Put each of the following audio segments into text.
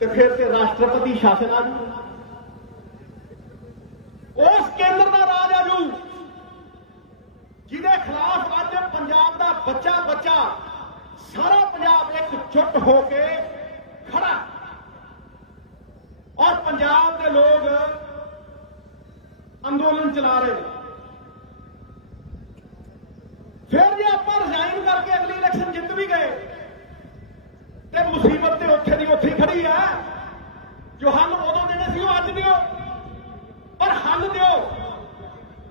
तो फिर तो राष्ट्रपति शासन आ जू, उस केंद्र का राज आ जू जिहदे खिलाफ अज पंजाब का बच्चा बच्चा सारा पंजाब एकजुट होके खड़ा और पंजाब के लोग अंदोलन चला रहे हैं। फिर जो आप रिजाइन करके अगली इलेक्शन जित भी गए तो मुसीबत तो उत्थे दी उत्थे खड़ी है। जो हल उदों देने सी अज दिओ, पर हल दिओ,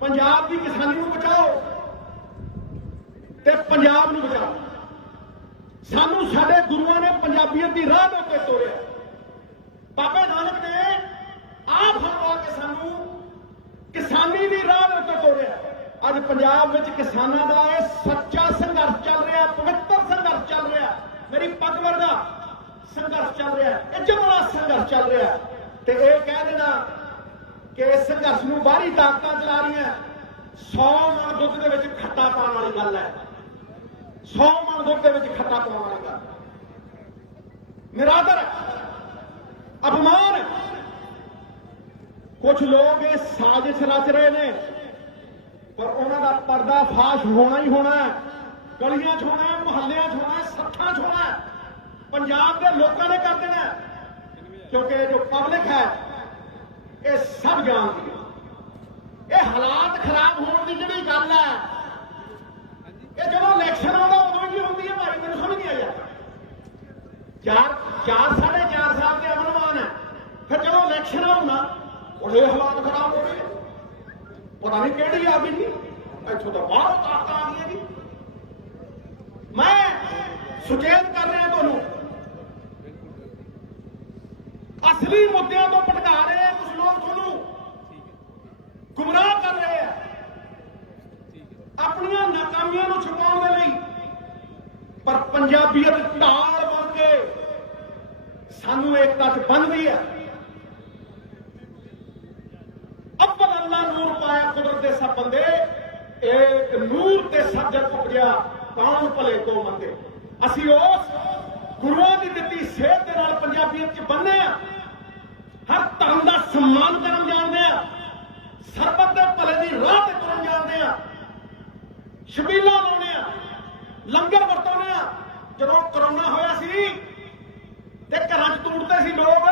पंजाब की किसानी को बचाओ ते पंजाब नूं बचाओ। सानू साडे गुरुआं ने पंजाबियत की राह दे उत्ते तोरिया। बाबे नानक ने आप फरमा के सानू किसानी की राह दे उत्ते तोरिया। अज पंजाब विच किसानां दा इह सच्चा संघर्ष चल रहा, पवित्र संघर्ष चल रहा, मेरी पग वर्गा संघर्ष चल रहा, इज्जत वाला संघर्ष चल रहा। ते इह कह देना कि इस संघर्ष नूं बाहरी ताकतां चला रही 100 मन दुध दे विच खट्टा पाउण वाली गल है। 100 मन दुध दे विच खट्टा पाउण वाली गल निरादर अपमान। कुछ लोग ये साजिश रच रहे ने, पर उन्होंने पर्दाफाश होना ही होना है। गलियां च होना है, मुहल्लियां च होना है, सत्थां च होना है। पंजाब के लोगों ने कर देना, क्योंकि जो पब्लिक है ये सब जानती है। ये हालात खराब होने की जी गल है, ये जो इलेक्शन आता उदों की होती है। भाई मैंने समझ नहीं आई। 4 साढ़े 4 साल के अमन है, फिर जो इलेक्शन आऊगा उन्हें हालात खराब हो गए। पता नहीं केड़ी आ गई जी, इतों तो बाहर ताकत आ गई जी। मैं सुचेत कर रहा तुहानूं, असली मुद्दों तो भटका रहे हैं कुछ लोग, तुहानूं गुमराह कर रहे हैं अपनी नाकामियों को छुपाने के लिए। पर पंजाबीयत ढाल बन के सानू एकता च बन गई है। अव्वल अल्लाह नूर पाया कुदरत दे सब बंदे, एक नूर ते सब जग उपजया कौन भले को मंदे। असी उस गुरुआं की दित्ती सेहत दे नाल पंजाबीयत च बन्ने आ। हर धर्म का सम्मान करन जानते हैं, सरबत के भले की राह ते तुरन जानते हैं, छबीला लाउने आ, लंगर वरताउने आ। जदों करोना होया सी ते घरां च तूड़ते सी लोग,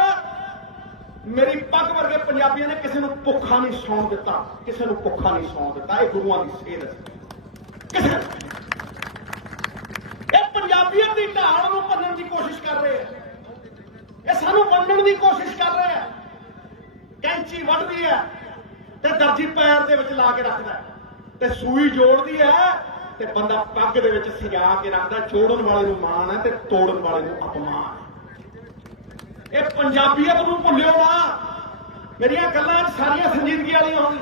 मेरी पग वर्गे पंजाबियों ने किसी को भुखा नहीं सौण दिता, किसी को भुखा नहीं सौण दिता। यह गुरुआं की सेहत किसी पंजाबियत की ढाल नूं भन्नण की कोशिश कर रहे हैं, ये सानू वंडण की कोशिश कर रहे हैं। कैंची वढ़दी है ते दर्जी पैर दे विच ला के रखदा है, ते सूई जोड़दी है ते बंदा पग दे विच सजा के रखदा। जोड़न वाले नूं माण है ते तोड़न वाले नूं अपमान है। ये पंजाबीयत नूं भुल्लिओ ना। मेरिया गल्लां सारियां संजीदगी वाली होगी।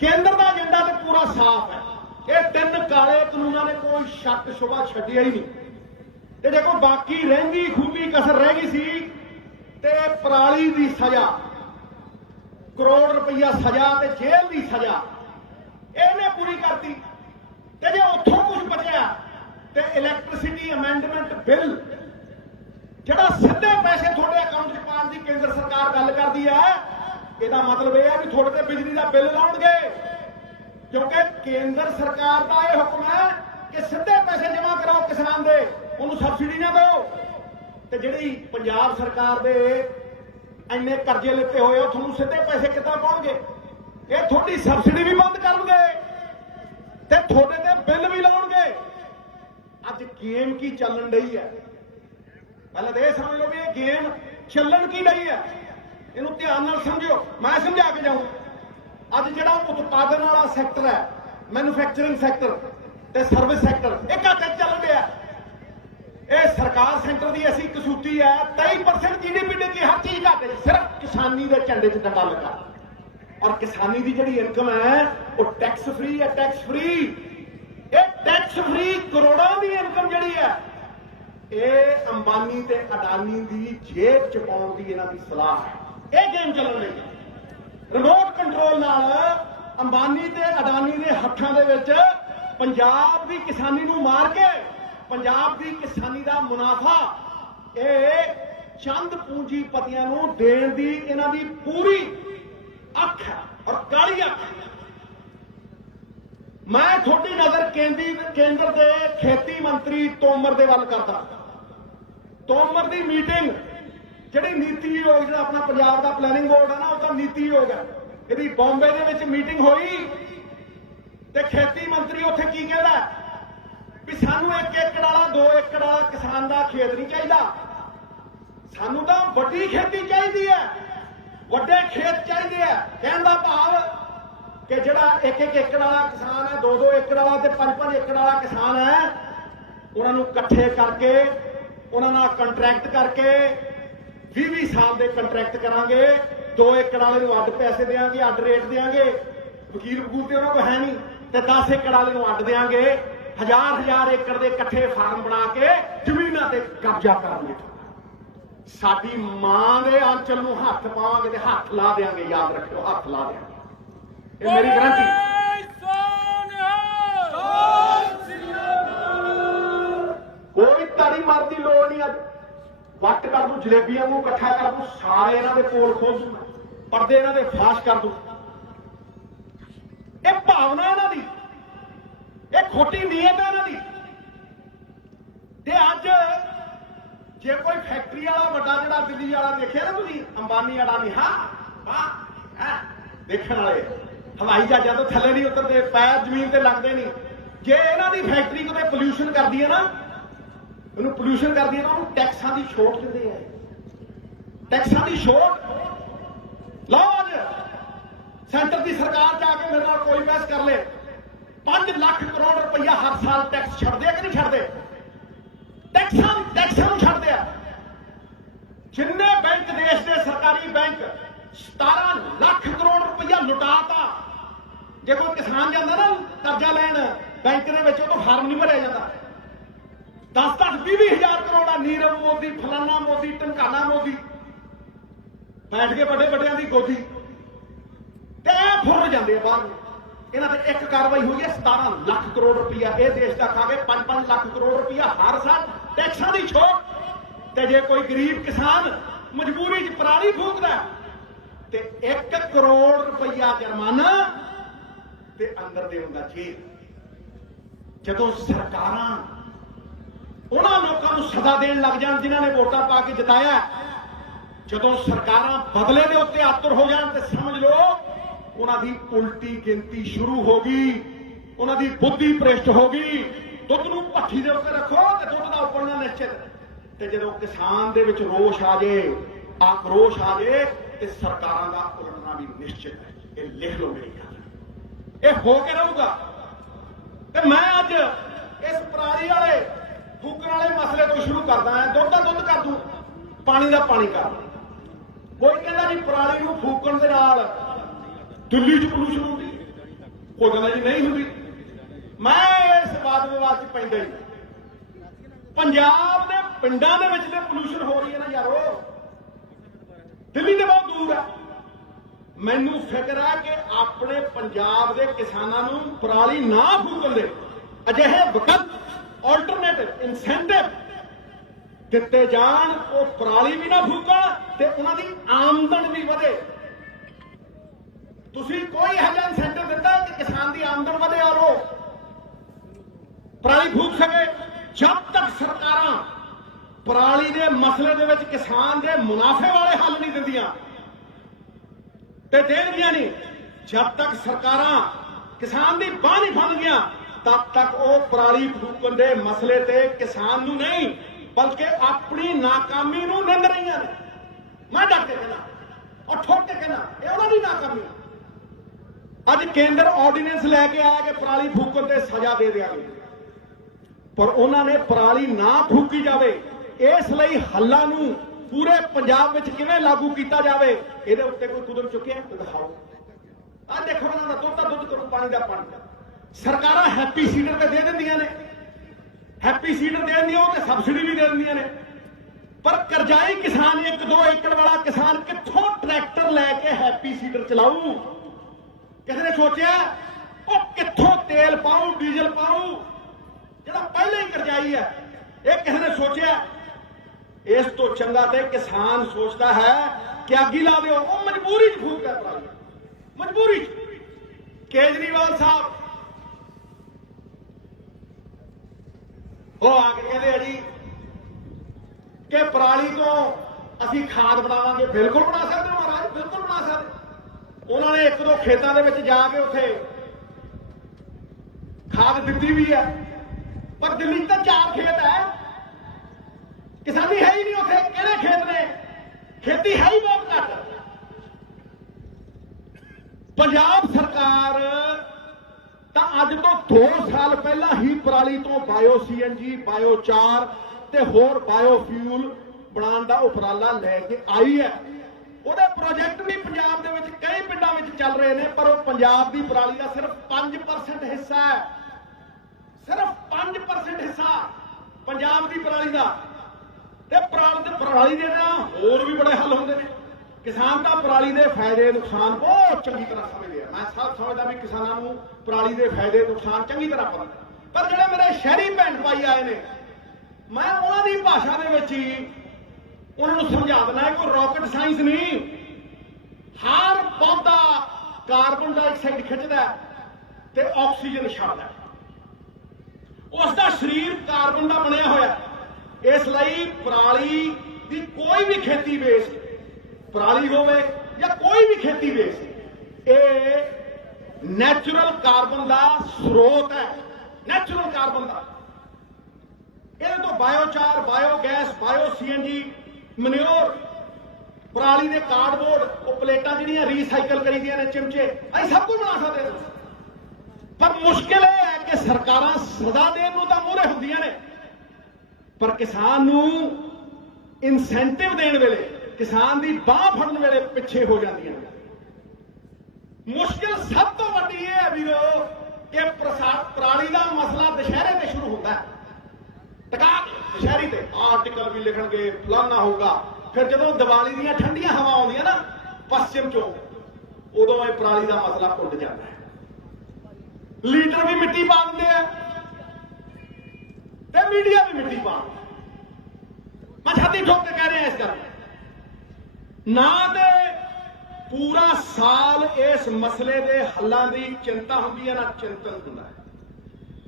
केंद्र का एजेंडा तो पूरा साफ है। ये 3 काले कानूनों ने कोई शक शुबा छड्डिया ही नहीं। ते देखो बाकी रहिंदी खूबी कसर रह गई सी ते पराली की सजा, करोड़ रुपया सजा ते जेल की सजा इहने पूरी करती। ते जे उत्थों कुछ बचिया ते इलैक्ट्रिसिटी अमेंडमेंट बिल जिहड़ा सीधे पैसे थोड़े अकाउंट च पाउण दी केंद्र सरकार गल करदी है, इसदा मतलब यह है कि थोड़े ते बिजली का बिल लाउणगे, क्योंकि केंद्र सरकार का यह हुक्म है कि सीधे पैसे जमा कराओ किसान दे, उन्होंने सबसिडी ना दो। ते जिहड़ी पंजाब सरकार दे इन्ने कर्जे लिते हुए हो, तुहानूं सीधे पैसे कित्थों पाउणगे? ये थोड़ी सबसिडी भी बंद करनगे ते थोड़े ते बिल भी लाउणगे। अज गेम की चलन रही है, पहले तो यह समझ लो भी ये गेम चलन की रही है। इनू ध्यान नाल समझो, मैं समझा के जाऊँ। अज जिहड़ा उत्पादन वाला सैक्टर है, मैन्युफैक्चरिंग सैक्टर ते सर्विस सैक्टर, एक घाटे चल रहा है। ये सरकार सेंटर की ऐसी कसूती है, 23% GDP की हर चीज घाटे, सिर्फ किसानी के झंडे च डंडा लगा। और किसानी की जिहड़ी इनकम है वो टैक्स फ्री है, टैक्स फ्री। ये टैक्स फ्री करोड़ों की इनकम जिहड़ी है ये अंबानी ते अडानी की जेब च पाउण दी इन्हां दी सलाह है। ये गेम चलन लगी। रिमोट कंट्रोल नाल अंबानी ते अडानी दे हत्थां दे विच पंजाब की किसानी नूं मार के पंजाब की किसानी का मुनाफा ये चंद पूंजीपतियों नूं देण दी इन्हां दी पूरी अख है और काली अख। मैं थोड़ी नज़र केंद्र के खेती मंत्री तोमर दे वल करदा। तोमर दी मीटिंग जिहड़ी नीति आयोग जिहड़ा अपना पंजाब दा प्लैनिंग बोर्ड है ना, वो तो नीति आयोग है, इहदी बॉम्बे दे विच मीटिंग होई ते खेती मंत्री उत्थे की कहदा भी सानू 1 एकड़ वाला 2 एकड़ वाला किसान दा खेत नहीं चाहिदा, सानू तो वड्डी खेती चाहिदी है, वड्डे खेत चाहिए है। कहण दा भाव कि जिहड़ा 1 एकड़ वाला किसान है, 2 एकड़ वाला ते 5 एकड़ वाला किसान है, उन्हां नूं इकट्ठे करके उन्हां नाल कंट्रैक्ट करके 20 साल के कंट्रैक्ट करांगे। 2 एकड़ वाले नूं अड्ड पैसे देंगे, अड्ड रेट देंगे, वकील वकूल तो उन्होंने है नहीं, तो 10 एकड़ वाले नूं अड्ड देंगे। 1000 एकड़ के इकट्ठे फार्म बना के जमीनां ते कब्जा करांगे। साडी मां दे आंचल नूं हत्थ पावांगे ते हत्थ ला देंगे, याद रखियो, हत्थ ला देंगे, ये मेरी गारंटी। कोई तारी मार की लोड़ नहीं, वट कर दूं, जलेबियां नूं इकट्ठा कर दूं, सारे इन्हां दे पोल खोल दूं, पर्दे इन्हां दे फाश कर दूं। ये भावना इन्हां दी, ये खोटी नीयत है इन्हां दी। ते अज जे कोई फैक्ट्री वाला वड्डा जिहड़ा दिल्ली वाला देखिया ना तुसीं, अंबानी अडानी, हाँ देखण वाले हवाई जहाज़ां तो थल्ले नहीं उतरते, पैर जमीन ते लगदे नहीं। जे इन्हां दी फैक्ट्री किते पोल्यूशन करदी है ना, उन्होंने पोल्यूशन करदी है ना, उन्होंने टैक्सां दी छूट दिंदे है, टैक्सां दी छूट। लो अज सेंटर की सरकार जाके मेरे नाल कोई बहस कर ले, 5 लाख करोड़ रुपया हर साल टैक्स छड्डदे कि नहीं छड्डदे? टैक्सां छड्डदे आ। जिन्ने बैंक देश के सरकारी बैंक 17 लाख करोड़ रुपया लुटाता। जे कोई किसान जाता ना कर्जा लैन बैंक के विच, तो फार्म नहीं भरिया जाता। 10-10, 20 हज़ार करोड़ आ। नीरव मोदी, फलाना मोदी, ढमकाना मोदी बैठ के बड़े बड़िया की गोदी ते फुर जाते बाहर। इन्हां ते एक कार्रवाई हुई है, 17 लाख करोड़ रुपया ये देश का खा के 5-5 लाख करोड़ रुपया हर साल टैक्सां दी छूट। ते जे कोई गरीब किसान मजबूरी च पराली फूकदा ते 1 करोड़ रुपया जुर्माना ते अंदर दे हुंदा जेल। जदों सरकारां उन्हां लोकां नूं सदा देण लग जाण जिन्हां ने वोटां पा के जिताया, जदों सरकारां बदले दे उत्ते आतुर हो जाण ते समझ लो उन्हां दी उल्टी गिनती शुरू होगी, उन्हां दी बुद्धि भ्रिष्ट होगी। दुध नूं भट्ठी दे उत्ते रखो ते दुध दा उबलना निश्चित। ते जदों किसान दे विच रोष आ जाए, आक्रोश आ जाए, ते सरकारां दा उलटना भी निश्चित है। ये लिख लो मेरी गल, ये हो के रहूगा। ते मैं अज इस पराली वाले फूकण वाले मसले तो शुरू करदा है। दुध दा दुध कर दूं, पानी दा पानी कर दूं। कोई कहंदा जी पराली नूं फूकण दे नाल दिल्ली च पोल्यूशन होंदी, कोई कहंदा जी नहीं होंदी। मैं इस वाद विवाद च पैंदा ही नहीं। पंजाब दे पिंडां दे विच ते पोल्यूशन हो रही है ना यारो, दिल्ली ते बहुत दूर है। मैनू फिक्र है कि अपने पंजाब के किसानों नूं पराली ना फूकण दे अजिहे विकल्प ऑल्टरनेटिव इंसेंटिव दिते जाण, वो पराली भी ना फूकण ते उन्हां दी आमदन भी वधे। तुसीं कोई इहो जिहा इंसेंटिव दिता कि किसान की आमदन वधे और वो पराली फूक सके। जब तक सरकारां पराली के मसले दे विच किसान के मुनाफे वाले हल नहीं दिंदियां ते देणगियां नहीं, जब तक सरकारां किसान की बांह नहीं फड़नगियां तब तक वो पराली फूकण के मसले ते किसान नूं नहीं बल्कि अपनी नाकामी नूं निंद रहीआं ने। मैं डट के कहना और ठोक के कहना ये उन्हां दी नाकामी। अज केंद्र ऑर्डीनेंस लैके आया कि पराली फूकण ते सजा दे देंगे, पर उन्होंने पराली ना फूकी जाए इसलिए हल्लां नूं पूरे पंजाब विच किवें लागू किया जाए, इहदे उत्ते कोई कुदम चुकिया तो दिखाओ। आ देखो ना दुध का दुध करो, पानी का पानी। सरकारां हैप्पी सीडर ते दे दिंदियां ने, हैप्पी सीडर दे दिंदियां ते सबसिडी भी दे दिंदियां ने, पर करजाई किसान 1-2 एकड़ वाला किसान कित्थों ट्रैक्टर लैके हैप्पी सीडर चलाऊ? किसी ने सोचा वो कित्थों तेल पाऊ डीजल पाऊ, जिहड़ा पहले ही करजाई है। ये किसी ने सोचा इस तो चंगा ते किसान सोचता है कि अग ही ला दो, वो मजबूरी च फूक है पराली, मजबूरी च। केजरीवाल साहब वो आके कहते हैं जी कि पराली तो ਅਸੀਂ ਖਾਦ ਬਣਾਵਾਂਗੇ। बिल्कुल बना सकते हो महाराज, बिल्कुल बना सकते। उन्होंने एक दो खेतों के जाके उत्थे खाद दिती भी है, पर दिल्ली तो 4 खेत है, किसानी है ही नहीं उत्थे। किहड़े खेत ने? खेती है ही बहुत घट। पंजाब सरकार तो अज तो 2 साल पहला ही पराली तो बायो CNG, बायोचार ते होर बायोफ्यूल बनाने का उपराला लैके आई है। ਉਹਦੇ प्रोजेक्ट भी पंजाब ਦੇ ਵਿੱਚ कई ਪਿੰਡਾਂ ਵਿੱਚ ਚੱਲ ਰਹੇ ਨੇ, ਪਰ ਉਹ पंजाब ਦੀ ਪਰਾਲੀ ਦਾ सिर्फ 5% हिस्सा है, सिर्फ 5% हिस्सा पंजाब ਦੀ ਪਰਾਲੀ ਦਾ। ਤੇ ਪਰਾਲੀ ਦੇ ਨਾ ਹੋਰ ਵੀ ਬੜੇ ਹੱਲ ਹੁੰਦੇ ਨੇ। किसान ਤਾਂ ਪਰਾਲੀ ਦੇ ਫਾਇਦੇ ਨੁਕਸਾਨ ਬਹੁਤ ਚੰਗੀ ਤਰ੍ਹਾਂ ਸਮਝਦੇ ਆ। ਮੈਂ ਸਭ ਸਮਝਦਾ ਵੀ ਕਿਸਾਨਾਂ ਨੂੰ ਪਰਾਲੀ ਦੇ ਫਾਇਦੇ ਨੁਕਸਾਨ ਚੰਗੀ ਤਰ੍ਹਾਂ ਪਤਾ, ਪਰ ਜਿਹੜੇ ਮੇਰੇ ਸ਼ਹਿਰੀ ਭੈਣ ਭਾਈ ਆਏ ਨੇ, ਮੈਂ ਉਹਨਾਂ ਦੀ ਭਾਸ਼ਾ ਦੇ ਵਿੱਚ ਹੀ उन्होंने समझा देना है। कोई रॉकेट साइंस नहीं। हर पौधा कार्बन डाइऑक्साइड खिंचता ते ऑक्सीजन छड्डदा, उसका शरीर कार्बन का बनया होया। इसलिए पराली की कोई भी खेती वेस्ट, पराली होवे या कोई भी खेती वेस्ट, ये नैचुरल कार्बन का स्रोत है, नैचुरल कार्बन का। ये तो biochar, biogas, bio CNG, Manor, पराली दे कार्डबोर्ड, वो प्लेटां जिहड़ियां रीसाइकल करी दियां ने, चिमचे, असीं सब कुछ बना सकते हैं। पर मुश्किल यह है कि सरकारां सदा देण नूं तां मूहरे हुंदियां ने, पर किसान नूं इंसेंटिव देण वेले, किसान दी बांह फड़न वेले पिछे हो जांदियां ने। मुश्किल सब तो वड्डी यह है वीरो कि पराली का मसला दशहरे ते शुरू होता है। टका दशहरी ते आर्टिकल भी लिखणगे, फलाना होगा। फिर जो दिवाली दी ठंडियां हवा आउंदियां ना पश्चिम चों, उदों ये पराली का मसला भुल जाता है। लीडर भी मिट्टी पा दिंदे आ ते मीडिया भी मिट्टी पा दिंदा। मैं छाती ठोक के कह रहा इस करके ना ते पूरा साल इस मसले के हल्लां की चिंता होंदी है, ना चिंतन होंदा है,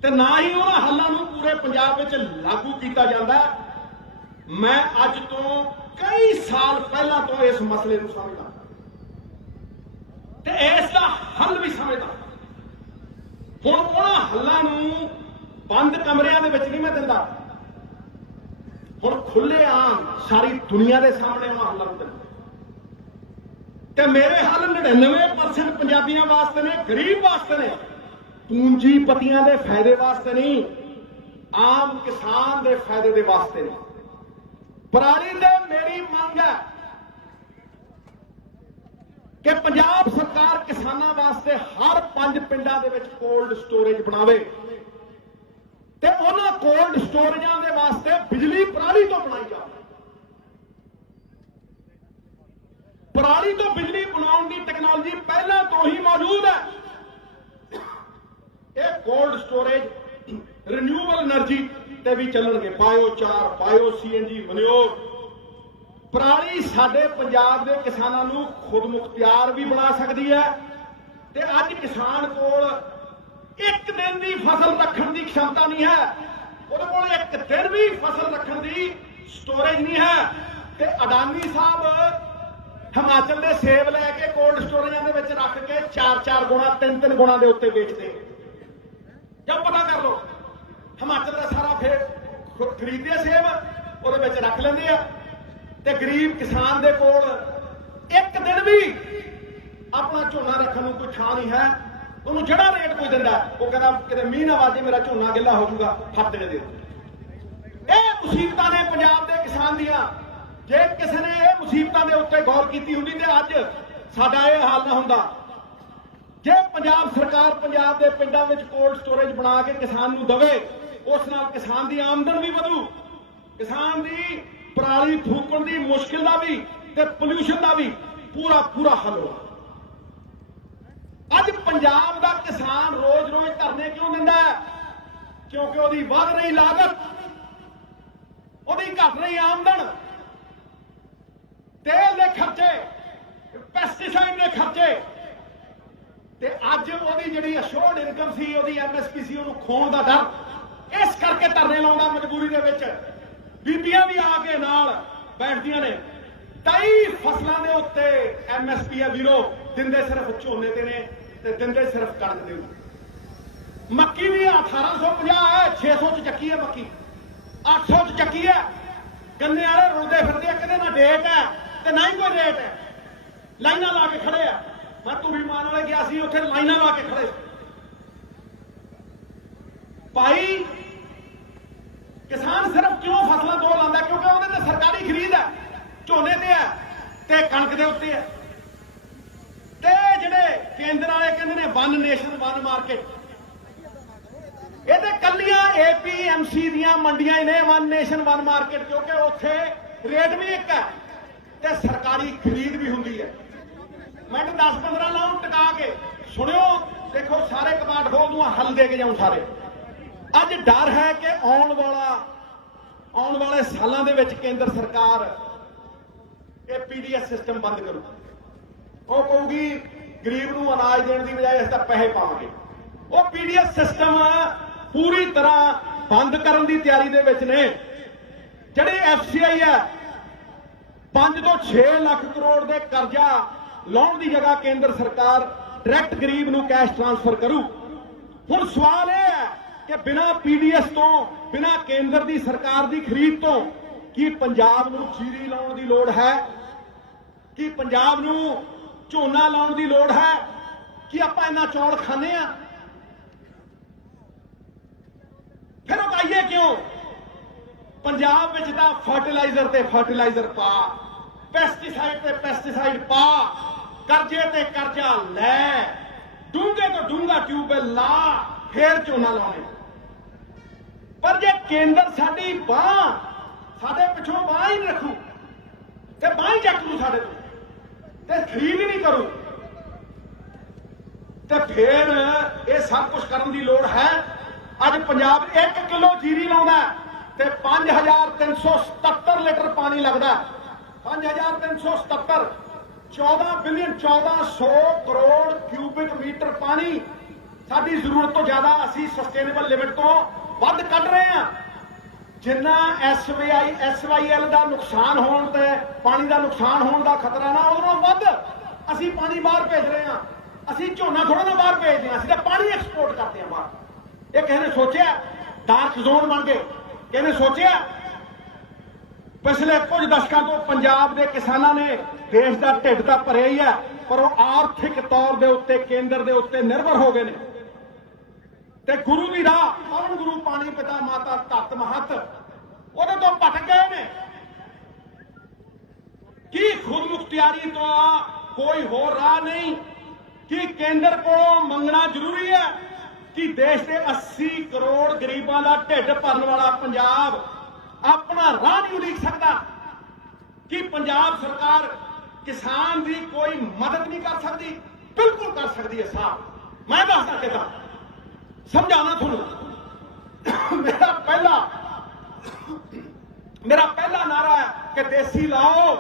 ते ना ही उन्हां हल्लां नूं पूरे पंजाब विच लागू किया जाता। मैं अज तो कई साल पहला तो इस मसले नूं समझदा ते इसका हल भी समझदा। हुण उन्हां हल्लां नूं बंद कमरिਆਂ ਦੇ ਵਿੱਚ नहीं मैं दिंदा, हुण खुले आम सारी दुनिया के सामने उन्हां हल्लां नूं दिंदा। ते मेरे हल 99% पंजाबियों वास्ते ने, गरीब वास्ते ने, पूंजीपतियों के फायदे वास्ते नहीं, आम किसान के फायदे के वास्ते नहीं। पराली दे मेरी मांग है कि पंजाब सरकार किसानों वास्ते हर 5 पिंडां दे विच कोल्ड स्टोरेज बनावे ते उन्हां कोल्ड स्टोरेजां दे वास्ते बिजली पराली तो बनाई जाए। पराली तो बिजली बनाने की टेक्नोलॉजी पहला तो ही मौजूद है। ये कोल्ड स्टोरेज रिन्यूएबल एनर्जी ते भी चलणगे, बायोचार, बायो CNG, मनोर। पराली साडे पंजाब के किसानों नूं खुद मुख्तियार भी बना सकती है। ते अज किसान कोल एक दिन की फसल रखने की क्षमता नहीं है, उहदे कोल एक दिन भी फसल रखने की स्टोरेज नहीं है। ते अडानी साहब हिमाचल के सेब लैके कोल्ड स्टोरेजां दे विच रख के 4-4 गुणा 3-3 गुणा के उत्ते बेचते। जब पता कर लो, हिमाचल का सारा फिर खरीदे सेब वो रख लेंगे, ते गरीब किसान दे कोल एक दिन भी अपना झोना रखने कोई थां नहीं है। उन्होंने जड़ा रेट कोई दिंदा, वो कहना कि मीह ना वाजे मेरा झोना गिला हो जाऊगा, हफ्ते दे दो। ये मुसीबतां ने पंजाब के किसान दियां। जे किसी ने यह मुसीबतों के उत्ते गौर की होंदी तो अज साडा यह हाल ना हुंदा। जे पंजाब सरकार पंजाब के पिंडों में कोल्ड स्टोरेज बना के किसान को दवे, उस नाल किसान की आमदन भी वधू, किसान की पराली फूकण की मुश्किल का भी ते पोल्यूशन का भी पूरा पूरा हल हो। अज पंजाब का किसान रोज रोज धरने क्यों दिंदा है? क्योंकि उसकी वध रही लागत, ਉਹਦੀ ਘਟ ਰਹੀ ਆਮਦਨ, ਤੇਲ ਦੇ ਖਰਚੇ, ਪੈਸਟੀਸਾਈਡ ਦੇ ਖਰਚੇ, ਤੇ ਅੱਜ ਉਹਦੀ ਜਿਹੜੀ ਅਸ਼ੋਰਡ ਇਨਕਮ ਸੀ, ਉਹਦੀ MSP ਸੀ, ਉਹਨੂੰ ਖੋਣ ਦਾ ਡਰ। ਇਸ ਕਰਕੇ ਧਰਨੇ ਲਾਉਂਦਾ ਮਜਬੂਰੀ ਦੇ ਵਿੱਚ। ਬੀਬੀਆਂ ਵੀ ਆ ਕੇ ਨਾਲ ਬੈਠਦੀਆਂ ਨੇ। 23 ਫਸਲਾਂ ਦੇ ਉੱਤੇ MSP ਆ ਵੀਰੋ, ਦਿੰਦੇ ਸਿਰਫ ਝੋਨੇ ਤੇ ਨੇ ਤੇ ਦਿੰਦੇ ਸਿਰਫ ਕਣਕ ਦੇ। ਮੱਕੀ ਦੀ 1850 ਹੈ, 600 ਚ ਚੱਕੀ ਹੈ ਮੱਕੀ, 800 ਚ ਚੱਕੀ ਹੈ। ਗੰਨੇ ਵਾਲੇ ਰੁਲਦੇ ਫਿਰਦੇ ਆ, ਕਹਿੰਦੇ ਨਾ ਡੇਟ ਹੈ ਤੇ ਨਾ ਹੀ ਕੋਈ ਰੇਟ ਹੈ। ਲਾਈਨਾਂ ਲਾ ਕੇ ਖੜੇ ਆ। ਮੈਂ ਧੂਰੀ ਮਾਨ ਵਾਲੇ ਗਿਆ ਸੀ, ਉੱਥੇ ਲਾਈਨਾਂ ਲਾ ਕੇ ਖੜੇ ਭਾਈ। ਕਿਸਾਨ ਸਿਰਫ ਕਿਉਂ ਫਸਲਾਂ ਦੋ ਲਾਉਂਦਾ? ਕਿਉਂਕਿ ਉਹਦੇ ਤੇ ਸਰਕਾਰੀ ਖਰੀਦ ਹੈ, ਝੋਨੇ ਤੇ ਹੈ ਤੇ ਕਣਕ ਦੇ ਉੱਤੇ ਹੈ। ਤੇ ਜਿਹੜੇ ਕੇਂਦਰ ਵਾਲੇ ਕਹਿੰਦੇ ਨੇ ਵਨ ਨੇਸ਼ਨ ਵਨ ਮਾਰਕੀਟ, ਇਹ ਤੇ ਕੱਲੀਆਂ APMC ਦੀਆਂ ਮੰਡੀਆਂ ਹੀ ਨੇ, ਵਨ ਨੇਸ਼ਨ ਵਨ ਮਾਰਕੀਟ, ਕਿਉਂਕਿ ਉੱਥੇ ਰੇਟ ਵੀ ਇੱਕ ਹੈ ਤੇ ਸਰਕਾਰੀ ਖਰੀਦ ਵੀ ਹੁੰਦੀ ਹੈ। ਮਿੰਟ 10-15 ਲਾਉਂ ਟਿਕਾ ਕੇ ਸੁਣਿਓ, ਦੇਖੋ ਸਾਰੇ ਕਮਾਂਡ ਖੋਲ ਦੂੰ, ਹੱਲ ਦੇ ਕੇ ਜਾਉਂ ਸਾਰੇ। ਅੱਜ ਡਰ ਹੈ ਕਿ ਆਉਣ ਵਾਲੇ ਸਾਲਾਂ ਦੇ ਵਿੱਚ ਕੇਂਦਰ ਸਰਕਾਰ ਇਹ PDS ਸਿਸਟਮ ਬੰਦ ਕਰੂ। ਉਹ ਕਹੂਗੀ ਗਰੀਬ ਨੂੰ ਅਨਾਜ ਦੇਣ ਦੀ ਬਜਾਏ ਇਸ ਦਾ ਪੈਸੇ ਪਾਵਾਂਗੇ। ਉਹ PDS ਸਿਸਟਮ ਪੂਰੀ ਤਰ੍ਹਾਂ ਬੰਦ ਕਰਨ ਦੀ ਤਿਆਰੀ ਦੇ ਵਿੱਚ ਨੇ। ਜਿਹੜੇ FCI ਹੈ 5 ਤੋਂ 6 ਲੱਖ ਕਰੋੜ ਦੇ ਕਰਜ਼ਾ ਲਾਉਣ ਦੀ ਜਗ੍ਹਾ ਕੇਂਦਰ ਸਰਕਾਰ ਡਾਇਰੈਕਟ ਗਰੀਬ ਨੂੰ ਕੈਸ਼ ਟ੍ਰਾਂਸਫਰ ਕਰੂ। ਹੁਣ ਸਵਾਲ ਇਹ ਹੈ ਕਿ ਬਿਨਾਂ PDS ਤੋਂ, ਬਿਨਾਂ ਕੇਂਦਰ ਦੀ ਸਰਕਾਰ ਦੀ ਖਰੀਦ ਤੋਂ ਕੀ ਪੰਜਾਬ ਨੂੰ ਜੀਰੀ ਲਾਉਣ ਦੀ ਲੋੜ ਹੈ? ਕੀ ਪੰਜਾਬ ਨੂੰ ਝੋਨਾ ਲਾਉਣ ਦੀ ਲੋੜ ਹੈ? ਕੀ ਆਪਾਂ ਇੰਨਾ ਚੌਲ ਖਾਂਦੇ ਆ? ਫਿਰ ਉਗਾਈਏ ਕਿਉਂ? ਪੰਜਾਬ ਵਿੱਚ ਤਾਂ ਫਰਟੀਲਾਈਜ਼ਰ ਤੇ ਫਰਟੀਲਾਈਜ਼ਰ ਪਾ, ਪੈਸਟੀਸਾਈਡ ਤੇ ਪੈਸਟੀਸਾਈਡ ਪਾ, ਕਰਜ਼ੇ ਤੇ ਕਰਜ਼ਾ ਲੈ, ਡੂੰਘੇ ਤੋਂ ਡੂੰਘਾ ਟਿਊਬਵੈਲ ਲਾ, ਫੇਰ ਝੋਨਾ ਲਾਉਣੇ। ਪਰ ਜੇ ਕੇਂਦਰ ਸਾਡੀ ਬਾਂਹ, ਸਾਡੇ ਪਿੱਛੋਂ ਬਾਂਹ ਹੀ ਨਹੀਂ ਰੱਖੂ ਤੇ ਬਾਂਹ ਹੀ ਚੱਕ ਲੂ ਸਾਡੇ ਤੋਂ ਤੇ ਖਰੀਦ ਨਹੀਂ ਕਰੂ, ਤੇ ਫੇਰ ਇਹ ਸਭ ਕੁਝ ਕਰਨ ਦੀ ਲੋੜ ਹੈ। ਅੱਜ ਪੰਜਾਬ 1 ਕਿਲੋ ਜੀਰੀ ਲਾਉਂਦਾ ਤੇ 5377 ਲੀਟਰ ਪਾਣੀ ਲੱਗਦਾ। 5377, 14 ਬਿਲੀਅਨ 1400 ਕਰੋੜ ਕਿਊਬਿਕ ਮੀਟਰ ਪਾਣੀ ਸਾਡੀ ਜ਼ਰੂਰਤ ਤੋਂ ਜ਼ਿਆਦਾ ਅਸੀਂ ਸਸਟੇਨੇਬਲ ਲਿਮਿਟ ਤੋਂ ਵੱਧ ਕੱਢ ਰਹੇ ਹਾਂ। ਜਿੰਨਾ SYL ਦਾ ਨੁਕਸਾਨ ਹੋਣ ਤੇ ਪਾਣੀ ਦਾ ਨੁਕਸਾਨ ਹੋਣ ਦਾ ਖਤਰਾ ਨਾ, ਉਹਨੂੰ ਵੱਧ ਅਸੀਂ ਪਾਣੀ ਬਾਹਰ ਭੇਜ ਰਹੇ ਹਾਂ। ਅਸੀਂ ਝੋਨਾ ਥੋੜਾ ਨਾ ਬਾਹਰ ਭੇਜਦੇ ਹਾਂ, ਅਸੀਂ ਤਾਂ ਪਾਣੀ ਐਕਸਪੋਰਟ ਕਰਦੇ ਹਾਂ ਬਾਹਰ। ਇਹ ਕਿਸੇ ਨੇ ਸੋਚਿਆ? ਡਾਰਕ ਜ਼ੋਨ ਬਣ ਗਏ। ਕਿਸੇ ਨੇ ਸੋਚਿਆ? ਪਿਛਲੇ ਕੁਝ ਦਸ਼ਕਾਂ ਤੋਂ ਪੰਜਾਬ ਦੇ ਕਿਸਾਨਾਂ ਨੇ ਦੇਸ਼ ਦਾ ਢਿੱਡ ਤਾਂ ਭਰਿਆ ਹੀ ਹੈ, ਪਰ ਉਹ ਆਰਥਿਕ ਤੌਰ ਦੇ ਉੱਤੇ ਕੇਂਦਰ ਦੇ ਉੱਤੇ ਨਿਰਭਰ ਹੋ ਗਏ ਨੇ। ਤੇ ਗੁਰੂ ਦੀ ਰਾਹ, ਪਵਨ ਗੁਰੂ ਪਾਣੀ ਪਿਤਾ ਮਾਤਾ ਧਰਤ ਮਹੱਤ, ਉਹਦੇ ਤੋਂ ਭਟਕ ਗਏ ਨੇ। ਕੀ ਖੁਦ ਮੁਖਤਿਆਰੀ ਤੋਂ ਕੋਈ ਹੋਰ ਰਾਹ ਨਹੀਂ? ਕਿ ਕੇਂਦਰ ਕੋਲੋਂ ਮੰਗਣਾ ਜ਼ਰੂਰੀ ਹੈ ਕਿ ਦੇਸ਼ ਦੇ 80 ਕਰੋੜ ਗਰੀਬਾਂ ਦਾ ਢਿੱਡ ਭਰਨ ਵਾਲਾ ਪੰਜਾਬ ਆਪਣਾ ਰਾਹ ਨਹੀਂ ਉਲੀਕ ਸਕਦਾ? ਕਿ ਪੰਜਾਬ ਸਰਕਾਰ ਕਿਸਾਨ ਦੀ ਕੋਈ ਮਦਦ ਨਹੀਂ ਕਰ ਸਕਦੀ? ਬਿਲਕੁਲ ਕਰ ਸਕਦੀ ਹੈ ਸਾਹਿਬ। ਮੈਂ ਦੱਸਦਾ ਕਿਦਾਂ, ਸਮਝਾਉਣਾ ਤੁਹਾਨੂੰ। ਮੇਰਾ ਪਹਿਲਾ ਨਾਰਾ ਹੈ ਕਿ ਦੇਸੀ ਲਾਓ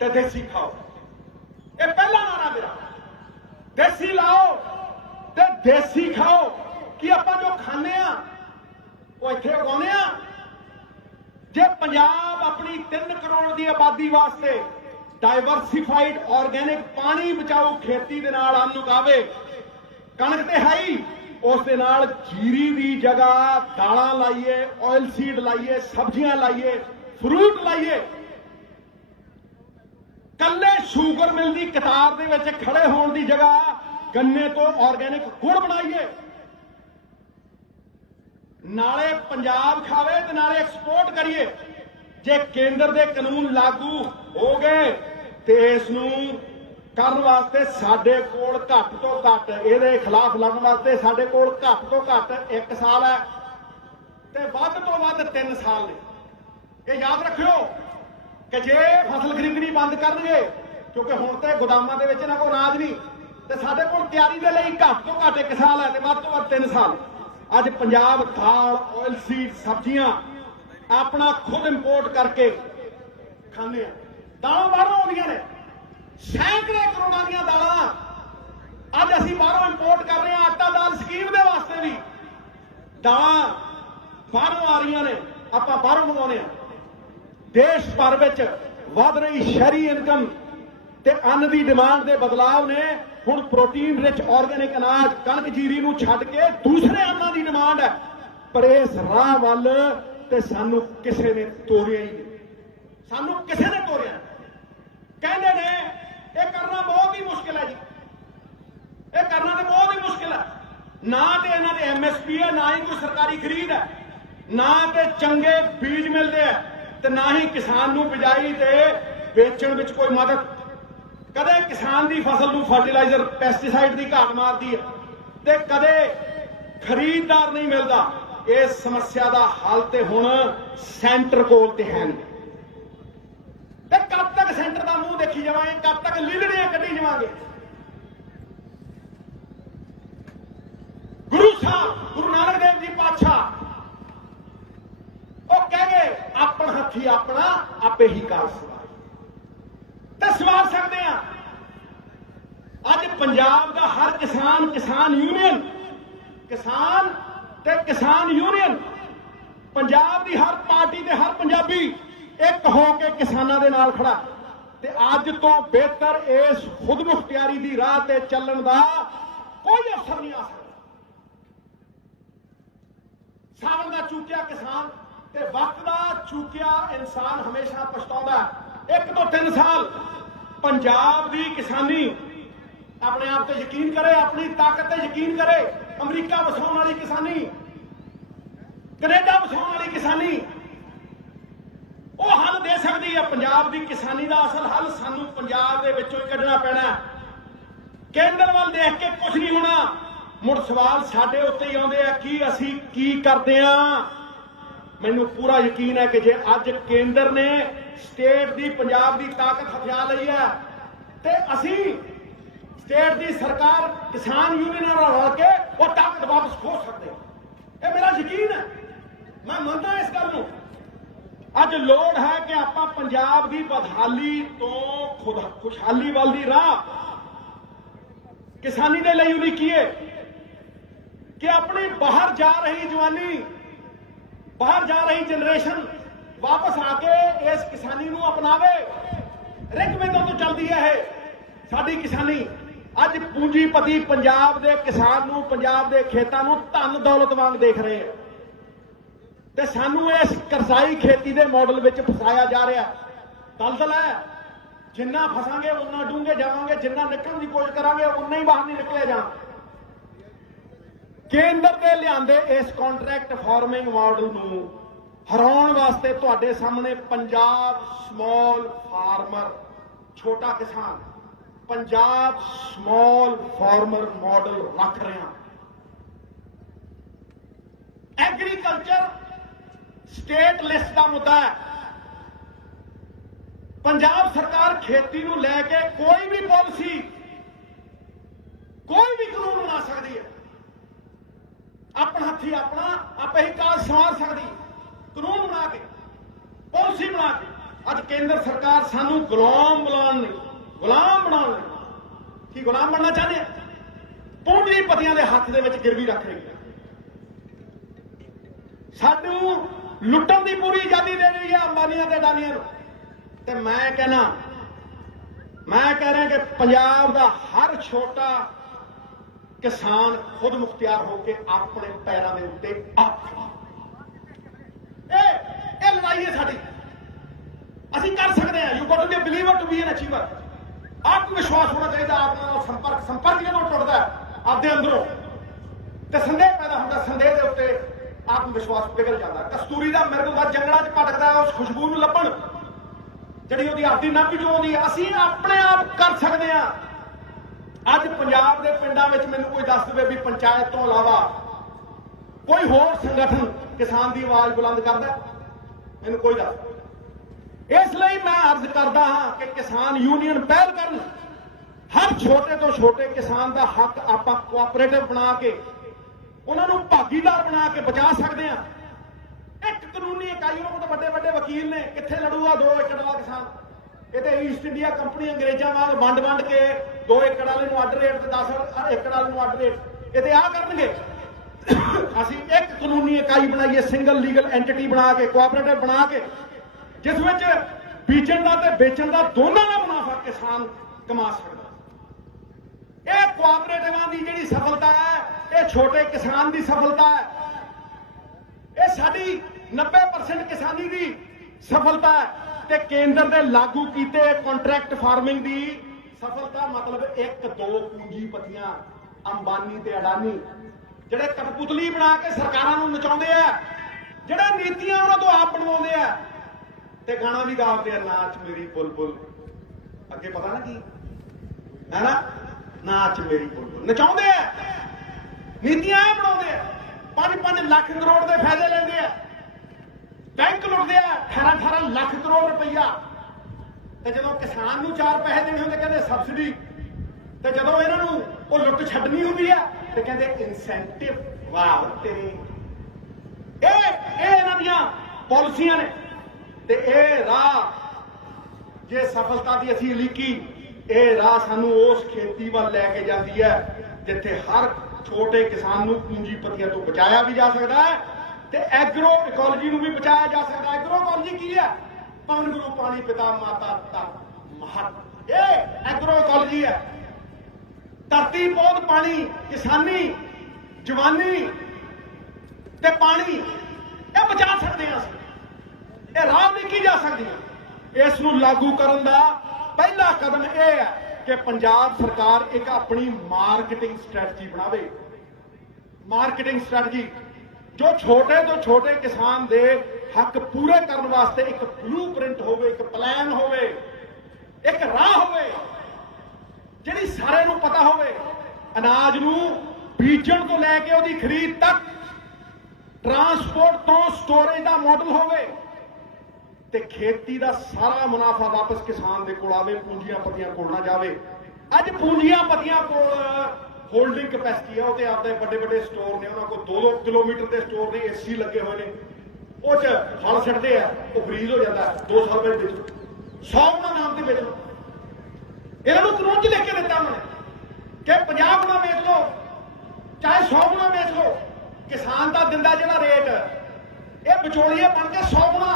ਤੇ ਦੇਸੀ ਖਾਓ। ਇਹ ਪਹਿਲਾ ਨਾਰਾ ਮੇਰਾ। ਦੇਸੀ ਲਾਓ ਤੇ ਦੇਸੀ ਖਾਓ। ਕਿ ਆਪਾਂ ਜੋ ਖਾਂਦੇ ਆ ਉਹ ਇੱਥੇ ਉਗਾਉਂਦੇ ਆ। ਜੇ ਪੰਜਾਬ ਆਪਣੀ 3 ਕਰੋੜ ਦੀ ਆਬਾਦੀ ਵਾਸਤੇ ਡਾਇਵਰਸਿਫਾਈਡ ਆਰਗੈਨਿਕ ਪਾਣੀ ਬਚਾਓ ਖੇਤੀ ਦੇ ਨਾਲ ਅੰਨ ਉਗਾਵੇ, ਕਣਕ ਤੇ ਹੈ ਹੀ, ਉਸ ਦੇ ਨਾਲ ਜੀਰੀ ਦੀ ਜਗ੍ਹਾ ਦਾਲਾਂ ਲਾਈਏ, ਆਇਲ ਸੀਡ ਲਾਈਏ, ਸਬਜ਼ੀਆਂ ਲਾਈਏ, ਫਰੂਟ ਲਾਈਏ, ਕੱਲੇ ਸ਼ੂਗਰ ਮਿਲ ਦੀ ਕਤਾਰ ਦੇ ਵਿੱਚ ਖੜੇ ਹੋਣ ਦੀ ਜਗ੍ਹਾ ਗੰਨੇ ਤੋਂ ਆਰਗੈਨਿਕ ਗੁੜ ਬਣਾਈਏ, ਨਾਲੇ ਪੰਜਾਬ ਖਾਵੇ ਤੇ ਨਾਲੇ ਐਕਸਪੋਰਟ ਕਰੀਏ। ਜੇ ਕੇਂਦਰ ਦੇ ਕਾਨੂੰਨ ਲਾਗੂ ਹੋ ਗਏ ਤੇ ਇਸ ਨੂੰ ਕਰਨ ਵਾਸਤੇ ਸਾਡੇ ਕੋਲ ਘੱਟ ਤੋਂ ਘੱਟ, ਇਹਦੇ ਖਿਲਾਫ ਲੜਨ ਵਾਸਤੇ ਸਾਡੇ ਕੋਲ ਘੱਟ ਤੋਂ ਘੱਟ 1 ਸਾਲ ਹੈ ਤੇ ਵੱਧ ਤੋਂ ਵੱਧ 3 ਸਾਲ ਨੇ। ਇਹ ਯਾਦ ਰੱਖਿਓ ਕਿ ਜੇ ਫਸਲ ਖਰੀਦਣੀ ਬੰਦ ਕਰਨਗੇ, ਕਿਉਂਕਿ ਹੁਣ ਤੇ ਗੋਦਾਮਾਂ ਦੇ ਵਿੱਚ ਇਹਨਾਂ ਕੋਲ ਅਨਾਜ ਨਹੀਂ, ਤੇ ਸਾਡੇ ਕੋਲ ਤਿਆਰੀ ਦੇ ਲਈ ਘੱਟ ਤੋਂ ਘੱਟ 1 ਸਾਲ ਹੈ ਤੇ ਵੱਧ ਤੋਂ ਵੱਧ 3 ਸਾਲ। ਅੱਜ ਪੰਜਾਬ ਦਾਲ, ਆਇਲ ਸੀਡ, ਸਬਜ਼ੀਆਂ अपना खुद इंपोर्ट करके खाने दालों बाहरों आउंदियां ने सैकड़े करोड़ां ਦੀਆਂ ਦਾਲਾਂ ਅੱਜ ਅਸੀਂ ਬਾਹਰੋਂ ਇੰਪੋर्ट कर रहे हैं। आटा दाल स्कीम ਦੇ ਵਾਸਤੇ भी ਦਾਲਾਂ ਬਾਹਰੋਂ ਆ ਰਹੀਆਂ ਨੇ, ਆਪਾਂ ਬਾਹਰੋਂ ਮੰਗਾਉਂਦੇ ਆ। ਦੇਸ਼ ਭਰ ਵਿੱਚ ਵਧ ਰਹੀ ਸ਼ਹਿਰੀ ਇਨਕਮ ਤੇ ਅੰਨ ਦੀ ਡਿਮਾਂਡ ਦੇ ਬਦਲਾਵ ਨੇ ਹੁਣ ਪ੍ਰੋਟੀਨ ਰਿਚ ਆਰਗੈਨਿਕ ਅਨਾਜ ਕਣਕ ਜੀਰੀ ਨੂੰ ਛੱਡ ਕੇ ਦੂਸਰੇ ਅੰਨਾਂ ਦੀ ਡਿਮਾਂਡ ਹੈ। ਪਰ ਇਸ ਰਾਹ ਵੱਲ ਤੇ ਸਾਨੂੰ ਕਿਸੇ ਨੇ ਤੋਰਿਆ ਹੀ ਨਹੀਂ, ਸਾਨੂੰ ਕਿਸੇ ਨੇ ਤੋਰਿਆ। ਕਹਿੰਦੇ ਨੇ ਇਹ ਕਰਨਾ ਬਹੁਤ ਹੀ ਮੁਸ਼ਕਿਲ ਹੈ ਜੀ, ਇਹ ਕਰਨਾ ਤੇ ਬਹੁਤ ਹੀ ਮੁਸ਼ਕਿਲ ਹੈ। ਨਾ ਤੇ ਇਹਨਾਂ ਦੇ MSP ਹੈ, ਨਾ ਹੀ ਕੋਈ ਸਰਕਾਰੀ ਖਰੀਦ ਹੈ, ਨਾ ਤੇ ਚੰਗੇ ਬੀਜ ਮਿਲਦੇ ਆ ਤੇ ਨਾ ਹੀ ਕਿਸਾਨ ਨੂੰ ਬਿਜਾਈ ਤੇ ਵੇਚਣ ਵਿੱਚ ਕੋਈ ਮਦਦ। ਕਦੇ ਕਿਸਾਨ ਦੀ ਫਸਲ ਨੂੰ ਫਰਟੀਲਾਈਜ਼ਰ ਪੈਸਟੀਸਾਈਡ ਦੀ ਘਾਟ ਮਾਰਦੀ ਹੈ ਤੇ ਕਦੇ ਖਰੀਦਦਾਰ ਨਹੀਂ ਮਿਲਦਾ। ਇਸ ਸਮੱਸਿਆ ਦਾ ਹੱਲ ਤੇ ਹੁਣ ਸੈਂਟਰ ਕੋਲ ਤੇ ਹੈ ਨਹੀਂ। ਤੇ ਕਦ ਤੱਕ ਸੈਂਟਰ ਦਾ ਮੂੰਹ ਦੇਖੀ ਜਾਵਾਂਗੇ, ਕਦ ਤੱਕ ਲੀਲੜੀਆਂ ਕੱਢੀ ਜਾਵਾਂਗੇ। ਗੁਰੂ ਸਾਹਿਬ ਗੁਰੂ ਨਾਨਕ ਦੇਵ ਜੀ ਪਾਤਸ਼ਾਹ ਉਹ ਕਹਿ ਗਏ ਆਪਣ ਹੱਥੀ ਆਪਣਾ ਆਪੇ ਹੀ ਕਾਰ ਸਵਾਰ ਤੇ ਸਵਾਰ ਸਕਦੇ ਆ। ਅੱਜ ਪੰਜਾਬ ਦਾ ਹਰ ਕਿਸਾਨ, ਕਿਸਾਨ ਯੂਨੀਅਨ, ਕਿਸਾਨ ਤੇ ਕਿਸਾਨ ਯੂਨੀਅਨ, ਪੰਜਾਬ ਦੀ ਹਰ ਪਾਰਟੀ ਤੇ ਹਰ ਪੰਜਾਬੀ ਇੱਕ ਹੋ ਕੇ ਕਿਸਾਨਾਂ ਦੇ ਨਾਲ ਖੜਾ ਤੇ ਅੱਜ ਤੋਂ ਬਿਹਤਰ ਇਸ ਖੁਦਮੁਖਤਿਆਰੀ ਦੀ ਰਾਹ ਤੇ ਚੱਲਣ ਦਾ ਕੋਈ ਅਵਸਰ ਨਹੀਂ ਆ ਸਕਦਾ। ਸਾਵਣ ਦਾ ਚੂਕਿਆ ਕਿਸਾਨ ਤੇ ਵਕਤ ਦਾ ਚੂਕਿਆ ਇਨਸਾਨ ਹਮੇਸ਼ਾ ਪਛਤਾਉਂਦਾ। 1 ਤੋਂ 3 ਸਾਲ ਪੰਜਾਬ ਦੀ ਕਿਸਾਨੀ ਆਪਣੇ ਆਪ ਤੇ ਯਕੀਨ ਕਰੇ, ਆਪਣੀ ਤਾਕਤ ਤੇ ਯਕੀਨ ਕਰੇ। ਅਮਰੀਕਾ ਵਸਾਉਣ ਵਾਲੀ ਕਿਸਾਨੀ, ਕੈਨੇਡਾ ਵਸਾਉਣ ਵਾਲੀ ਕਿਸਾਨੀ ਉਹ ਹੱਲ ਦੇ ਸਕਦੀ ਹੈ। ਪੰਜਾਬ ਦੀ ਕਿਸਾਨੀ ਦਾ ਅਸਲ ਹੱਲ ਸਾਨੂੰ ਪੰਜਾਬ ਦੇ ਵਿੱਚੋਂ ਹੀ ਕੱਢਣਾ ਪੈਣਾ। ਕੇਂਦਰ ਵੱਲ ਦੇਖ ਕੇ ਕੁਝ ਨਹੀਂ ਹੋਣਾ। ਮੁੜ ਸਵਾਲ ਸਾਡੇ ਉੱਤੇ ਹੀ ਆਉਂਦੇ ਆ ਕਿ ਅਸੀਂ ਕੀ ਕਰਦੇ ਆ। ਮੈਨੂੰ ਪੂਰਾ ਯਕੀਨ ਹੈ ਕਿ ਜੇ ਅੱਜ ਕੇਂਦਰ ਨੇ ਸਟੇਟ ਦੀ ਪੰਜਾਬ ਦੀ ਤਾਕਤ ਹਥਿਆ ਲਈ ਹੈ ਤੇ ਅਸੀਂ ਸਟੇਟ ਦੀ ਸਰਕਾਰ ਕਿਸਾਨ ਯੂਨੀਅਨਾਂ ਨਾਲ ਰਲ ਕੇ ਉਹ ਤਾਕਤ ਵਾਪਸ ਖੋ ਸਕਦੇ ਹਾਂ। ਇਹ ਮੇਰਾ ਯਕੀਨ ਹੈ, ਮੈਂ ਮੰਨਦਾ ਇਸ ਗੱਲ ਨੂੰ। ਅੱਜ ਲੋੜ ਹੈ ਕਿ ਆਪਾਂ ਪੰਜਾਬ ਦੀ ਬਦਹਾਲੀ ਤੋਂ ਖੁਸ਼ਹਾਲੀ ਵੱਲ ਦੀ ਰਾਹ ਕਿਸਾਨੀ ਦੇ ਲਈ ਉਲੀਕੀਏ ਕਿ ਆਪਣੀ ਬਾਹਰ ਜਾ ਰਹੀ ਜਵਾਨੀ, ਬਾਹਰ ਜਾ ਰਹੀ ਜਨਰੇਸ਼ਨ ਵਾਪਸ ਆ ਕੇ ਇਸ ਕਿਸਾਨੀ ਨੂੰ ਅਪਣਾਵੇ। ਰਿਕਵੇਦੋਂ ਤੋਂ ਚੱਲਦੀ ਹੈ ਇਹ ਸਾਡੀ ਕਿਸਾਨੀ। ਅੱਜ ਪੂੰਜੀਪਤੀ ਪੰਜਾਬ ਦੇ ਕਿਸਾਨ ਨੂੰ, ਪੰਜਾਬ ਦੇ ਖੇਤਾਂ ਨੂੰ ਧਨ ਦੌਲਤ ਵਾਂਗ ਦੇਖ ਰਹੇ ਆ ਤੇ ਸਾਨੂੰ ਇਸ ਕਰਜ਼ਾਈ ਖੇਤੀ ਦੇ ਮਾਡਲ ਵਿੱਚ ਫਸਾਇਆ ਜਾ ਰਿਹਾ। ਦਲਦਲ ਹੈ, ਜਿੰਨਾ ਫਸਾਂਗੇ ਉਨਾ ਡੂੰਘੇ ਜਾਵਾਂਗੇ, ਜਿੰਨਾ ਨਿਕਲਣ ਦੀ ਕੋਸ਼ਿਸ਼ ਕਰਾਂਗੇ ਉਨਾ ਹੀ ਬਾਹਰ ਨਹੀਂ ਨਿਕਲਿਆ ਜਾਣਾ। ਕੇਂਦਰ ਦੇ ਲਿਆਂਦੇ ਇਸ ਕੰਟਰੈਕਟ ਫਾਰਮਿੰਗ ਮਾਡਲ ਨੂੰ ਹਰਾਉਣ ਵਾਸਤੇ ਤੁਹਾਡੇ ਸਾਹਮਣੇ ਪੰਜਾਬ ਸਮਾਲ ਫਾਰਮਰ, ਛੋਟਾ ਕਿਸਾਨ, ਪੰਜਾਬ ਸਮਾਲ ਫਾਰਮਰ ਮਾਡਲ ਰੱਖ ਰਹੇ ਹਾਂ। ਐਗਰੀਕਲਚਰ ਸਟੇਟ ਲਿਸਟ ਦਾ ਮੁੱਦਾ ਹੈ। ਪੰਜਾਬ ਸਰਕਾਰ ਖੇਤੀ ਨੂੰ ਲੈ ਕੇ ਕੋਈ ਵੀ ਪਾਲਿਸੀ, ਕੋਈ ਵੀ ਕਾਨੂੰਨ ਬਣਾ ਸਕਦੀ ਹੈ। ਆਪਣੇ ਹੱਥੀ ਆਪਣਾ ਆਪੇ ਹੀ ਕਾਜ ਸੰਵਾਰ ਸਕਦੀ, ਕਾਨੂੰਨ ਬਣਾ ਕੇ, ਪਾਲਿਸੀ ਬਣਾ ਕੇ। ਅੱਜ ਕੇਂਦਰ ਸਰਕਾਰ ਸਾਨੂੰ ਗੁਲਾਮ ਬਣਾਉਣ ਲਈ, ਗੁਲਾਮ ਬਣਾਉਣ ਲਈ, ਕੀ ਗੁਲਾਮ ਬਣਨਾ ਚਾਹੁੰਦੇ ਆ? ਪੂੰਜੀਪਤੀਆਂ ਦੇ ਹੱਥ ਦੇ ਵਿੱਚ ਗਿਰਵੀ ਰੱਖ ਰਹੀ ਹੈ। ਸਾਨੂੰ ਲੁੱਟਣ ਦੀ ਪੂਰੀ ਆਜ਼ਾਦੀ ਦੇ ਰਹੀ ਹੈ ਅੰਬਾਨੀਆਂ ਤੇ ਅਡਾਨੀਆਂ ਨੂੰ। ਤੇ ਮੈਂ ਕਹਿ ਰਿਹਾ ਕਿ ਪੰਜਾਬ ਦਾ ਹਰ ਛੋਟਾ ਕਿਸਾਨ ਖੁਦ ਮੁਖਤਿਆਰ ਹੋ ਕੇ ਆਪਣੇ ਪੈਰਾਂ ਦੇ ਉੱਤੇ ਆਪ ਇਹ ਲੜਾਈ ਹੈ ਸਾਡੀ। ਅਸੀਂ ਕਰ ਸਕਦੇ ਹਾਂ। You got to be a believer to be an achiever. ਆਤਮ ਵਿਸ਼ਵਾਸ ਹੋਣਾ ਚਾਹੀਦਾ। ਆਪ ਨਾਲ ਸੰਪਰਕ ਜਦੋਂ ਟੁੱਟਦਾ ਆਪਦੇ ਅੰਦਰੋਂ ਤੇ ਸੰਦੇਹ ਪੈਦਾ ਹੁੰਦਾ, ਸੰਦੇਹ ਦੇ ਉੱਤੇ ਆਤਮ ਵਿਸ਼ਵਾਸ ਪਿਘਲ ਜਾਂਦਾ। ਕਸਤੂਰੀ ਦਾ ਮਿਰਗ ਦਾ ਜੰਗਲਾਂ 'ਚ ਭਟਕਦਾ, ਉਸ ਖੁਸ਼ਬੂ ਨੂੰ ਲੱਭਣ ਜਿਹੜੀ ਉਹਦੀ ਆਪਦੀ ਨਾਭੀ ਚੋਂ ਆਉਂਦੀ ਹੈ। ਅਸੀਂ ਆਪਣੇ ਆਪ ਕਰ ਸਕਦੇ ਹਾਂ। ਅੱਜ ਪੰਜਾਬ ਦੇ ਪਿੰਡਾਂ ਵਿੱਚ ਮੈਨੂੰ ਕੋਈ ਦੱਸ ਦੇਵੇ ਵੀ ਪੰਚਾਇਤ ਤੋਂ ਇਲਾਵਾ ਕੋਈ ਹੋਰ ਸੰਗਠਨ ਕਿਸਾਨ ਦੀ ਆਵਾਜ਼ ਬੁਲੰਦ ਕਰਦਾ, ਮੈਨੂੰ ਕੋਈ ਦੱਸ। ਇਸ ਲਈ ਮੈਂ ਅਰਜ਼ ਕਰਦਾ ਹਾਂ ਕਿ ਕਿਸਾਨ ਯੂਨੀਅਨ ਪਹਿਲ ਕਰਨ। ਹਰ ਛੋਟੇ ਤੋਂ ਛੋਟੇ ਕਿਸਾਨ ਦਾ ਹੱਕ ਆਪਾਂ ਕੋਆਪਰੇਟਿਵ ਬਣਾ ਕੇ ਉਹਨਾਂ ਨੂੰ ਭਾਗੀਦਾਰ ਬਣਾ ਕੇ ਬਚਾ ਸਕਦੇ ਹਾਂ। ਇੱਕ ਕਾਨੂੰਨੀ इकाई को तो बड़े बड़े वकील ने, कितने लड़ूगा 2 एकड़ वाला किसान? ये तो ईस्ट इंडिया कंपनी अंग्रेजों वाल वंड वंड के 2 एकड़ वाले अड रेट ते 10 एकड़ वाले अड रेट, ये तो आ करनगे। असी एक कानूनी इकाई बनाइए, सिंगल लीगल एंटिटी बना के, कोआपरेटिव बना के, जिस विच बीजण का ते बेचण का दोनों का मुनाफा किसान कमा सकता। यह कोआपरेटिवां की जिहड़ी सफलता है, यह छोटे किसान की सफलता है, यह साडी 90% किसानी की सफलता है। ते केंद्र दे लागू कीते कॉन्ट्रैक्ट फार्मिंग की सफलता, मतलब 1-2 पूंजीपतियां अंबानी ते अडानी ਜਿਹੜੇ ਕਠਪੁਤਲੀ ਬਣਾ ਕੇ ਸਰਕਾਰਾਂ ਨੂੰ ਨਚਾਉਂਦੇ ਆ, ਜਿਹੜਾ ਨੀਤੀਆਂ ਉਹਨਾਂ ਤੋਂ ਆਪ ਬਣਵਾਉਂਦੇ ਆ ਤੇ ਗਾਣਾ ਵੀ ਗਾਉਂਦੇ ਆ, ਨਾਚ ਮੇਰੀ ਬੁਲਬੁਲ, ਅੱਗੇ ਪਤਾ ਨਾ ਕੀ ਹੈ ਨਾ, ਨਾਚ ਮੇਰੀ ਬੁਲਬੁਲ ਨਚਾਉਂਦੇ ਆ, ਨੀਤੀਆਂ ਇਹ ਬਣਾਉਂਦੇ ਆ, 5-5 ਲੱਖ ਕਰੋੜ ਦੇ ਫਾਇਦੇ ਲੈਂਦੇ ਆ, ਬੈਂਕ ਲੁੱਟਦੇ ਆ 18-18 ਲੱਖ ਕਰੋੜ ਰੁਪਈਆ, ਤੇ ਜਦੋਂ ਕਿਸਾਨ ਨੂੰ 4 ਪੈਸੇ ਦੇਣੇ ਹੁੰਦੇ ਕਹਿੰਦੇ ਸਬਸਿਡੀ, ਤੇ ਜਦੋਂ ਇਹਨਾਂ ਨੂੰ ਉਹ ਲੁੱਟ ਛੱਡਣੀ ਹੁੰਦੀ ਆ ਤੇ ਕਹਿੰਦੇ ਇਨਸੈਂਟਿਵ। ਵਾਹ ਤੇਰੀ, ਇਹ ਇਹਨਾਂ ਦੀਆਂ ਪਾਲਿਸੀਆਂ ਨੇ। ਤੇ ਇਹ ਰਾਹ ਜੇ ਸਫਲਤਾ ਦੀ ਅਸੀਂ ਲਿਖੀ, ਇਹ ਰਾਹ ਸਾਨੂੰ ਉਸ ਖੇਤੀ ਵੱਲ ਲੈ ਕੇ ਜਾਂਦੀ ਹੈ ਜਿੱਥੇ ਹਰ ਛੋਟੇ ਕਿਸਾਨ ਨੂੰ ਪੂੰਜੀਪਤੀਆਂ ਤੋਂ ਬਚਾਇਆ ਵੀ ਜਾ ਸਕਦਾ ਹੈ ਤੇ ਐਗਰੋ ਇਕੋਲੋਜੀ ਨੂੰ ਵੀ ਬਚਾਇਆ ਜਾ ਸਕਦਾ। ਐਗਰੋ ਇਕੋਲੋਜੀ ਕੀ ਹੈ? ਪਵਨ ਗੁਰੂ ਪਾਣੀ ਪਿਤਾ ਮਾਤਾ ਤਪ ਮਹਤ, ਇਹ ਐਗਰੋ ਇਕੋਲੋਜੀ ਹੈ। ਧਰਤੀ ਪੌਦ ਪਾਣੀ, ਕਿਸਾਨੀ, ਜਵਾਨੀ ਤੇ ਪਾਣੀ, ਇਹ ਬਚਾ ਸਕਦੇ ਹਾਂ ਅਸੀਂ, ਇਹ ਰਾਹ ਲਿਖੀ ਜਾ ਸਕਦੀ ਹੈ। ਇਸ ਨੂੰ ਲਾਗੂ ਕਰਨ ਦਾ ਪਹਿਲਾ ਕਦਮ ਇਹ ਹੈ ਕਿ ਪੰਜਾਬ ਸਰਕਾਰ ਇੱਕ ਆਪਣੀ ਮਾਰਕੀਟਿੰਗ ਸਟ੍ਰੈਟਜੀ ਬਣਾਵੇ। ਮਾਰਕੀਟਿੰਗ ਸਟ੍ਰੈਟਜੀ ਜੋ ਛੋਟੇ ਤੋਂ ਛੋਟੇ ਕਿਸਾਨ ਦੇ ਹੱਕ ਪੂਰੇ ਕਰਨ ਵਾਸਤੇ ਇੱਕ ਬਲੂਪ੍ਰਿੰਟ ਹੋਵੇ, ਇੱਕ ਪਲਾਨ ਹੋਵੇ, ਇੱਕ ਰਾਹ ਹੋਵੇ ਜਿਹੜੀ ਸਾਰਿਆਂ ਨੂੰ ਪਤਾ ਹੋਵੇ। ਅਨਾਜ ਨੂੰ ਬੀਜਣ ਤੋਂ ਲੈ ਕੇ ਉਹਦੀ ਖਰੀਦ ਤੱਕ, ਟਰਾਂਸਪੋਰਟ ਤੋਂ ਸਟੋਰੇਜ ਦਾ ਮਾਡਲ ਹੋਵੇ ਤੇ ਖੇਤੀ ਦਾ ਸਾਰਾ ਮੁਨਾਫਾ ਵਾਪਸ ਕਿਸਾਨ ਦੇ ਕੋਲ ਆਵੇ, ਪੂੰਜੀਆਂ ਪਤੀਆਂ ਕੋਲ ਨਾ ਜਾਵੇ। ਅੱਜ ਪੂੰਜੀਆਂ ਪਤੀਆਂ ਕੋਲ ਹੋਲਡਿੰਗ ਕੈਪੈਸਿਟੀ ਆ, ਉਹਦੇ ਆਪਦੇ ਵੱਡੇ ਵੱਡੇ ਸਟੋਰ ਨੇ, ਉਹਨਾਂ ਕੋਲ 2-2 ਕਿਲੋਮੀਟਰ ਦੇ ਸਟੋਰ ਨੇ, ਏਸੀ ਲੱਗੇ ਹੋਏ ਨੇ, ਉਹ 'ਚ ਫਲ ਸਿੱਟਦੇ ਆ, ਉਹ ਫਰੀਜ਼ ਹੋ ਜਾਂਦਾ 2 ਸਾਲ ਬਾਅਦ ਵਿੱਚ 100 ਗੁਣਾ ਨਾਮ ਤੇ ਵੇਚ ਲਓ। ਇਹਨਾਂ ਨੂੰ ਕਾਨੂੰਨ 'ਚ ਲਿਖ ਕੇ ਦਿੱਤਾ ਉਹਨਾਂ ਨੇ ਕਿ 50 ਗੁਣਾ ਵੇਚ ਲਓ, ਚਾਹੇ 100 ਗੁਣਾ ਵੇਚ ਲਓ। ਕਿਸਾਨ ਦਾ ਦਿੰਦਾ ਜਿਹੜਾ ਰੇਟ, ਇਹ ਵਿਚੋਲੀਏ ਬਣ ਕੇ 100 ਗੁਣਾ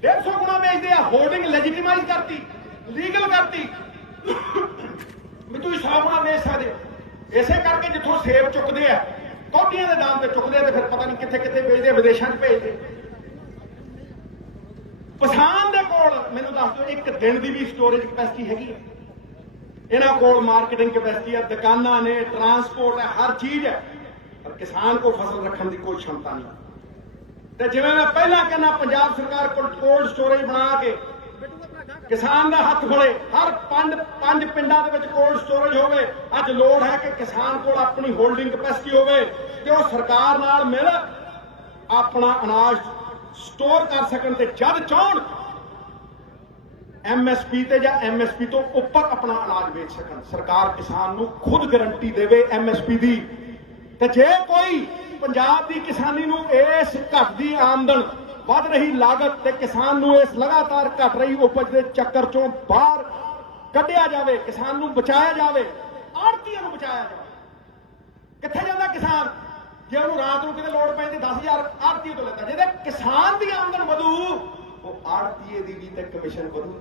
150 ਗੁਣਾ ਵੇਚਦੇ ਆ। ਹੋਲਡਿੰਗ ਲੈਜੀਟਿਮਾਈਜ਼ ਕਰਤੀ, ਲੀਗਲ ਕਰਤੀ ਵੀ ਤੁਸੀਂ 100 ਗੁਣਾ ਵੇਚ ਸਕਦੇ ਹੋ। ਇਸੇ ਕਰਕੇ ਜਿੱਥੋਂ ਸੇਬ ਚੁੱਕਦੇ ਆ, ਕੌਡੀਆਂ ਦੇ ਦਾਮ ਤੇ ਚੁੱਕਦੇ ਆ ਤੇ ਫਿਰ ਪਤਾ ਨਹੀਂ ਕਿੱਥੇ ਕਿੱਥੇ ਵੇਚਦੇ, ਵਿਦੇਸ਼ਾਂ 'ਚ ਭੇਜਦੇ। ਕਿਸਾਨ ਦੇ ਕੋਲ ਮੈਨੂੰ ਦੱਸ ਦਿਓ ਇੱਕ ਦਿਨ ਦੀ ਵੀ ਸਟੋਰੇਜ ਕੈਪੈਸਿਟੀ ਹੈਗੀ ਹੈ? ਇਹਨਾਂ ਕੋਲ ਮਾਰਕੀਟਿੰਗ ਕੈਪੈਸਿਟੀ ਹੈ, ਦੁਕਾਨਾਂ ਨੇ, ਟਰਾਂਸਪੋਰਟ ਹੈ, ਹਰ ਚੀਜ਼ ਹੈ, ਪਰ ਕਿਸਾਨ ਕੋਲ ਫਸਲ ਰੱਖਣ ਦੀ ਕੋਈ क्षमता ਨਹੀਂ। ਤੇ ਜਿਵੇਂ ਮੈਂ ਪਹਿਲਾਂ ਕਹਿੰਦਾ, ਪੰਜਾਬ ਸਰਕਾਰ ਕੋਲ ਕੋਲਡ ਸਟੋਰੇਜ ਬਣਾ ਕੇ ਕਿਸਾਨ ਦਾ ਹੱਥ ਖੋਲੇ, ਹਰ 5 ਪਿੰਡਾਂ ਦੇ ਵਿੱਚ ਕੋਲਡ ਸਟੋਰੇਜ ਹੋਵੇ। ਅੱਜ ਲੋੜ ਹੈ ਕਿ ਕਿਸਾਨ ਕੋਲ ਆਪਣੀ ਹੋਲਡਿੰਗ ਕੈਪੈਸਿਟੀ ਹੋਵੇ ਤੇ ਉਹ ਸਰਕਾਰ ਨਾਲ ਮਿਲ ਆਪਣਾ ਅਨਾਜ ਸਟੋਰ ਕਰ ਸਕਣ ਤੇ ਜਦ ਚਾਹਣ MSP ਤੇ ਜਾਂ MSP ਤੋਂ ਉੱਪਰ ਆਪਣਾ ਅਨਾਜ ਵੇਚ ਸਕਣ। ਸਰਕਾਰ ਕਿਸਾਨ ਨੂੰ ਖੁਦ ਗਰੰਟੀ ਦੇਵੇ MSP ਦੀ। ਤੇ ਜੇ ਕੋਈ ਪੰਜਾਬ ਦੀ ਕਿਸਾਨੀ ਨੂੰ ਇਸ ਘਟਦੀ ਆਮਦਨ, ਵੱਧ ਰਹੀ ਲਾਗਤ ਤੇ ਕਿਸਾਨ ਨੂੰ ਇਸ ਲਗਾਤਾਰ ਘਟ ਰਹੀ ਉਪਜ ਦੇ ਚੱਕਰ ਚੋਂ ਬਾਹਰ ਕੱਢਿਆ ਜਾਵੇ, ਕਿਸਾਨ ਨੂੰ ਬਚਾਇਆ ਜਾਵੇ, ਆੜ੍ਹਤੀਆਂ ਨੂੰ ਬਚਾਇਆ ਜਾਵੇ। ਕਿੱਥੇ ਜਾਂਦਾ ਕਿਸਾਨ? ਜੇ ਉਹਨੂੰ ਰਾਤ ਨੂੰ ਕਿਤੇ ਲੋੜ ਪੈਂਦੀ 10,000 ਆੜ੍ਹਤੀਏ ਤੋਂ ਲੈਂਦਾ। ਜਿਹਦੇ ਕਿਸਾਨ ਦੀ ਆਮਦਨ ਵਧੂ, ਉਹ ਆੜ੍ਹਤੀਏ ਦੀ ਵੀ ਤੇ ਕਮਿਸ਼ਨ ਵਧੂ।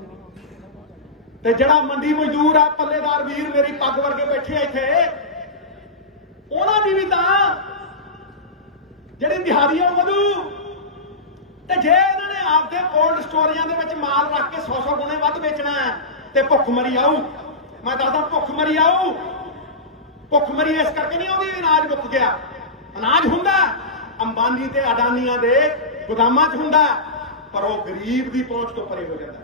ਤੇ ਜਿਹੜਾ ਮੰਡੀ ਮਜ਼ਦੂਰ ਆ, ਪੱਲੇਦਾਰ ਵੀਰ ਮੇਰੀ ਪੱਗ ਵਰਗੇ ਬੈਠੇ ਆ ਇੱਥੇ, ਉਹਨਾਂ ਦੀ ਵੀ ਤਾਂ ਜਿਹੜੀ ਦਿਹਾੜੀ ਆ ਉਹ ਵਧੂ। ਤੇ ਜੇ ਇਹਨਾਂ ਨੇ ਆਪਦੇ ਕੋਲਡ ਸਟੋਰੇਜਾਂ ਦੇ ਵਿੱਚ ਮਾਲ ਰੱਖ ਕੇ 100-100 ਗੁਣੇ ਵੱਧ ਵੇਚਣਾ ਹੈ ਤੇ ਭੁੱਖ ਮਰੀ ਆਊ। ਮੈਂ ਦੱਸਦਾ ਭੁੱਖ ਮਰੀ ਆਊ। ਭੁੱਖ ਮਰੀ ਇਸ ਕਰਕੇ ਨਹੀਂ ਆਉਂਦੀ ਅਨਾਜ ਮੁੱਕ ਗਿਆ। ਅਨਾਜ ਹੁੰਦਾ ਅੰਬਾਨੀ ਤੇ ਅਡਾਨੀਆਂ ਦੇ ਗੋਦਾਮਾਂ 'ਚ ਹੁੰਦਾ, ਪਰ ਉਹ ਗਰੀਬ ਦੀ ਪਹੁੰਚ ਤੋਂ ਪਰੇ ਹੋ ਜਾਂਦਾ,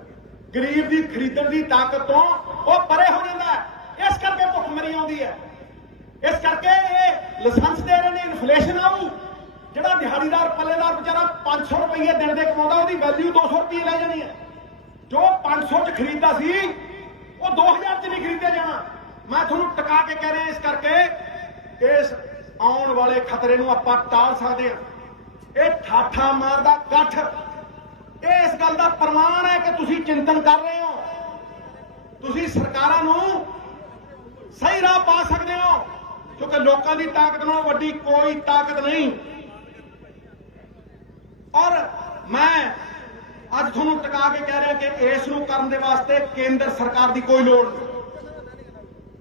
ਗਰੀਬ ਦੀ ਖਰੀਦਣ ਦੀ ਤਾਕਤ ਤੋਂ ਉਹ ਪਰੇ ਹੋ ਜਾਂਦਾ। ਇਸ ਕਰਕੇ ਭੁੱਖ ਮਰੀ ਆਉਂਦੀ ਹੈ। ਇਸ ਕਰਕੇ ਇਹ ਲਾਇਸੈਂਸ ਦੇ ਰਹੇ ਨੇ, ਇਨਫਲੇਸ਼ਨ ਆਊ। ਜਿਹੜਾ ਦਿਹਾੜੀਦਾਰ ਪੱਲੇਦਾਰ ਵਿਚਾਰਾ 500 ਰੁਪਏ ਦਿਨ ਦੇ ਕਮਾਉਂਦਾ, ਉਹਦੀ ਵੈਲਿਊ 200 ਰੁਪਏ ਲੈ ਜਾਣੀ ਹੈ। ਜੋ 500 'ਚ ਖਰੀਦਦਾ ਸੀ ਉਹ 2000 'ਚ ਨਹੀਂ ਖਰੀਦਿਆ ਜਾਣਾ। ਮੈਂ ਤੁਹਾਨੂੰ ਟਿਕਾ ਕੇ ਕਹਿ ਰਿਹਾ, ਇਸ ਕਰਕੇ ਇਸ ਆਉਣ ਵਾਲੇ ਖਤਰੇ ਨੂੰ ਆਪਾਂ ਟਾਲ ਸਕਦੇ ਹਾਂ। ਇਹ ਠਾਠਾ ਮਾਰਦਾ ਗੱਠ ਇਹ ਇਸ ਗੱਲ ਦਾ ਪ੍ਰਮਾਣ ਹੈ ਕਿ ਤੁਸੀਂ ਚਿੰਤਨ ਕਰ ਰਹੇ ਹੋ। ਤੁਸੀਂ ਸਰਕਾਰਾਂ ਨੂੰ ਸਹੀ ਰਾਹ ਪਾ ਸਕਦੇ ਹੋ, ਕਿਉਂਕਿ ਲੋਕਾਂ ਦੀ ਤਾਕਤ ਨਾਲੋਂ ਵੱਡੀ ਕੋਈ ਤਾਕਤ ਨਹੀਂ। ਔਰ ਮੈਂ ਅੱਜ ਤੁਹਾਨੂੰ ਟਿਕਾ ਕੇ ਕਹਿ ਰਿਹਾ ਕਿ ਇਸ ਨੂੰ ਕਰਨ ਦੇ ਵਾਸਤੇ ਕੇਂਦਰ ਸਰਕਾਰ ਦੀ ਕੋਈ ਲੋੜ ਨਹੀਂ।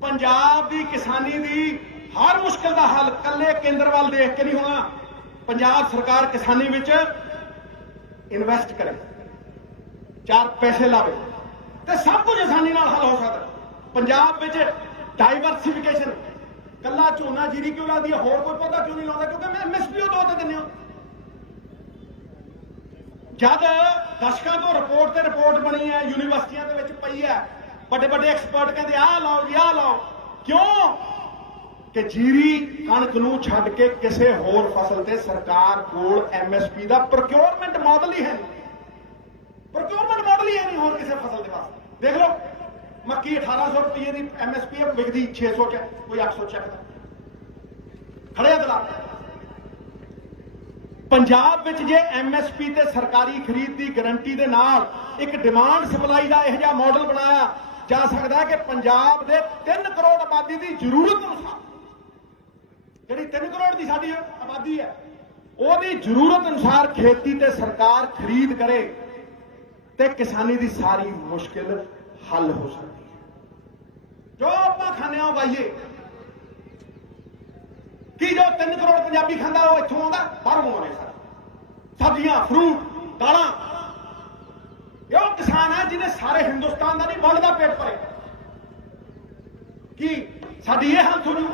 ਪੰਜਾਬ ਦੀ ਕਿਸਾਨੀ ਦੀ ਹਰ ਮੁਸ਼ਕਲ ਦਾ ਹੱਲ ਇਕੱਲੇ ਕੇਂਦਰ ਵੱਲ ਦੇਖ ਕੇ ਨਹੀਂ ਹੋਣਾ। ਪੰਜਾਬ ਸਰਕਾਰ ਕਿਸਾਨੀ ਵਿੱਚ ਇਨਵੈਸਟ ਕਰੇ, 4 ਪੈਸੇ ਲਾਵੇ ਤੇ ਸਭ ਕੁਝ ਆਸਾਨੀ ਨਾਲ ਹੱਲ ਹੋ ਸਕਦਾ। ਪੰਜਾਬ ਵਿੱਚ ਡਾਈਵਰਸਿਫਿਕੇਸ਼ਨ, ਕੱਲਾ ਝੋਨਾ ਜੀਰੀ ਕਿਉਂ ਲਾਦੀ ਹੈ, ਹੋਰ ਕੋਈ ਪੌਦਾ ਕਿਉਂ ਨਹੀਂ ਲਾਉਂਦਾ? ਕਿਉਂਕਿ ਮੈਂ ਐਮਐਸਪੀ ਉਹ ਦੋ ਦਿੰਦੇ ਹੋ। ਜਦ ਦਸ਼ਕਾਂ ਤੋਂ ਰਿਪੋਰਟ ਤੇ ਰਿਪੋਰਟ ਬਣੀ ਹੈ, ਯੂਨੀਵਰਸਿਟੀਆਂ ਦੇ ਵਿੱਚ ਪਈ ਹੈ, ਵੱਡੇ ਵੱਡੇ ਐਕਸਪਰਟ ਕਹਿੰਦੇ ਆਹ ਲਾਓ ਜੀ ਆਹ ਲਾਓ। ਕਿਉਂ? ਕਿ ਜੀਰੀ ਕਣਕ ਨੂੰ ਛੱਡ ਕੇ ਕਿਸੇ ਹੋਰ ਫਸਲ ਤੇ ਸਰਕਾਰ ਕੋਲ ਐਮਐਸਪੀ ਦਾ ਪ੍ਰੋਕਿਉਰਮੈਂਟ ਮਾਡਲ ਹੀ ਹੈ ਨਹੀਂ। ਪ੍ਰੋਕਿਉਰਮੈਂਟ ਮਾਡਲ ਹੀ ਹੈ ਨਹੀਂ ਹੋਰ ਕਿਸੇ ਫਸਲ ਦੇ ਵਾਸਤੇ। ਦੇਖ ਲਓ ਮੱਕੀ 1800 ਰੁਪਏ ਦੀ ਐਮਐਸਪੀ ਹੈ, ਵਿਕਦੀ 600 ਚ, ਕੋਈ 800 ਚੱਕਦਾ। ਖੜੇ ਦਲਾਲ ਪੰਜਾਬ ਵਿੱਚ ਜੇ ਐਮਐਸਪੀ ਤੇ ਸਰਕਾਰੀ ਖਰੀਦ ਦੀ ਗਾਰੰਟੀ ਦੇ ਨਾਲ ਇੱਕ ਡਿਮਾਂਡ ਸਪਲਾਈ ਦਾ ਇਹੋ ਜਿਹਾ ਮਾਡਲ ਬਣਾਇਆ ਜਾ ਸਕਦਾ ਹੈ ਕਿ ਪੰਜਾਬ ਦੇ 3 ਕਰੋੜ ਆਬਾਦੀ ਦੀ ਜ਼ਰੂਰਤ ਅਨੁਸਾਰ, ਜਿਹੜੀ 3 ਕਰੋੜ ਦੀ ਸਾਡੀ ਆਬਾਦੀ ਹੈ, ਉਹਦੀ ਜ਼ਰੂਰਤ ਅਨੁਸਾਰ ਖੇਤੀ ਤੇ ਸਰਕਾਰ ਖਰੀਦ ਕਰੇ ਤੇ ਕਿਸਾਨੀ ਦੀ ਸਾਰੀ ਮੁਸ਼ਕਿਲ ਹੱਲ ਹੋ ਸਕਦੀ ਹੈ। ਜੋ ਆਪਾਂ ਖਾਂਦੇ ਹਾਂ ਉਗਾਈਏ। ਕੀ ਜੋ 3 ਕਰੋੜ ਪੰਜਾਬੀ ਖਾਂਦਾ ਉਹ ਇੱਥੋਂ ਆਉਂਦਾ? ਬਾਹਰੋਂ ਆਉਂਦੇ ਸਾਰੇ। ਸਬਜ਼ੀਆਂ, ਫਰੂਟ, ਦਾਲਾਂ। ਇਹ ਉਹ ਕਿਸਾਨ ਹੈ ਜਿਹਨੇ ਸਾਰੇ ਹਿੰਦੁਸਤਾਨ ਦਾ ਨਹੀਂ ਵਰਲਡ ਦਾ ਪੇਟ ਭਰੇ। ਕੀ ਸਾਡੀ ਇਹ ਹਾਲਤ ਹੋਣੀ?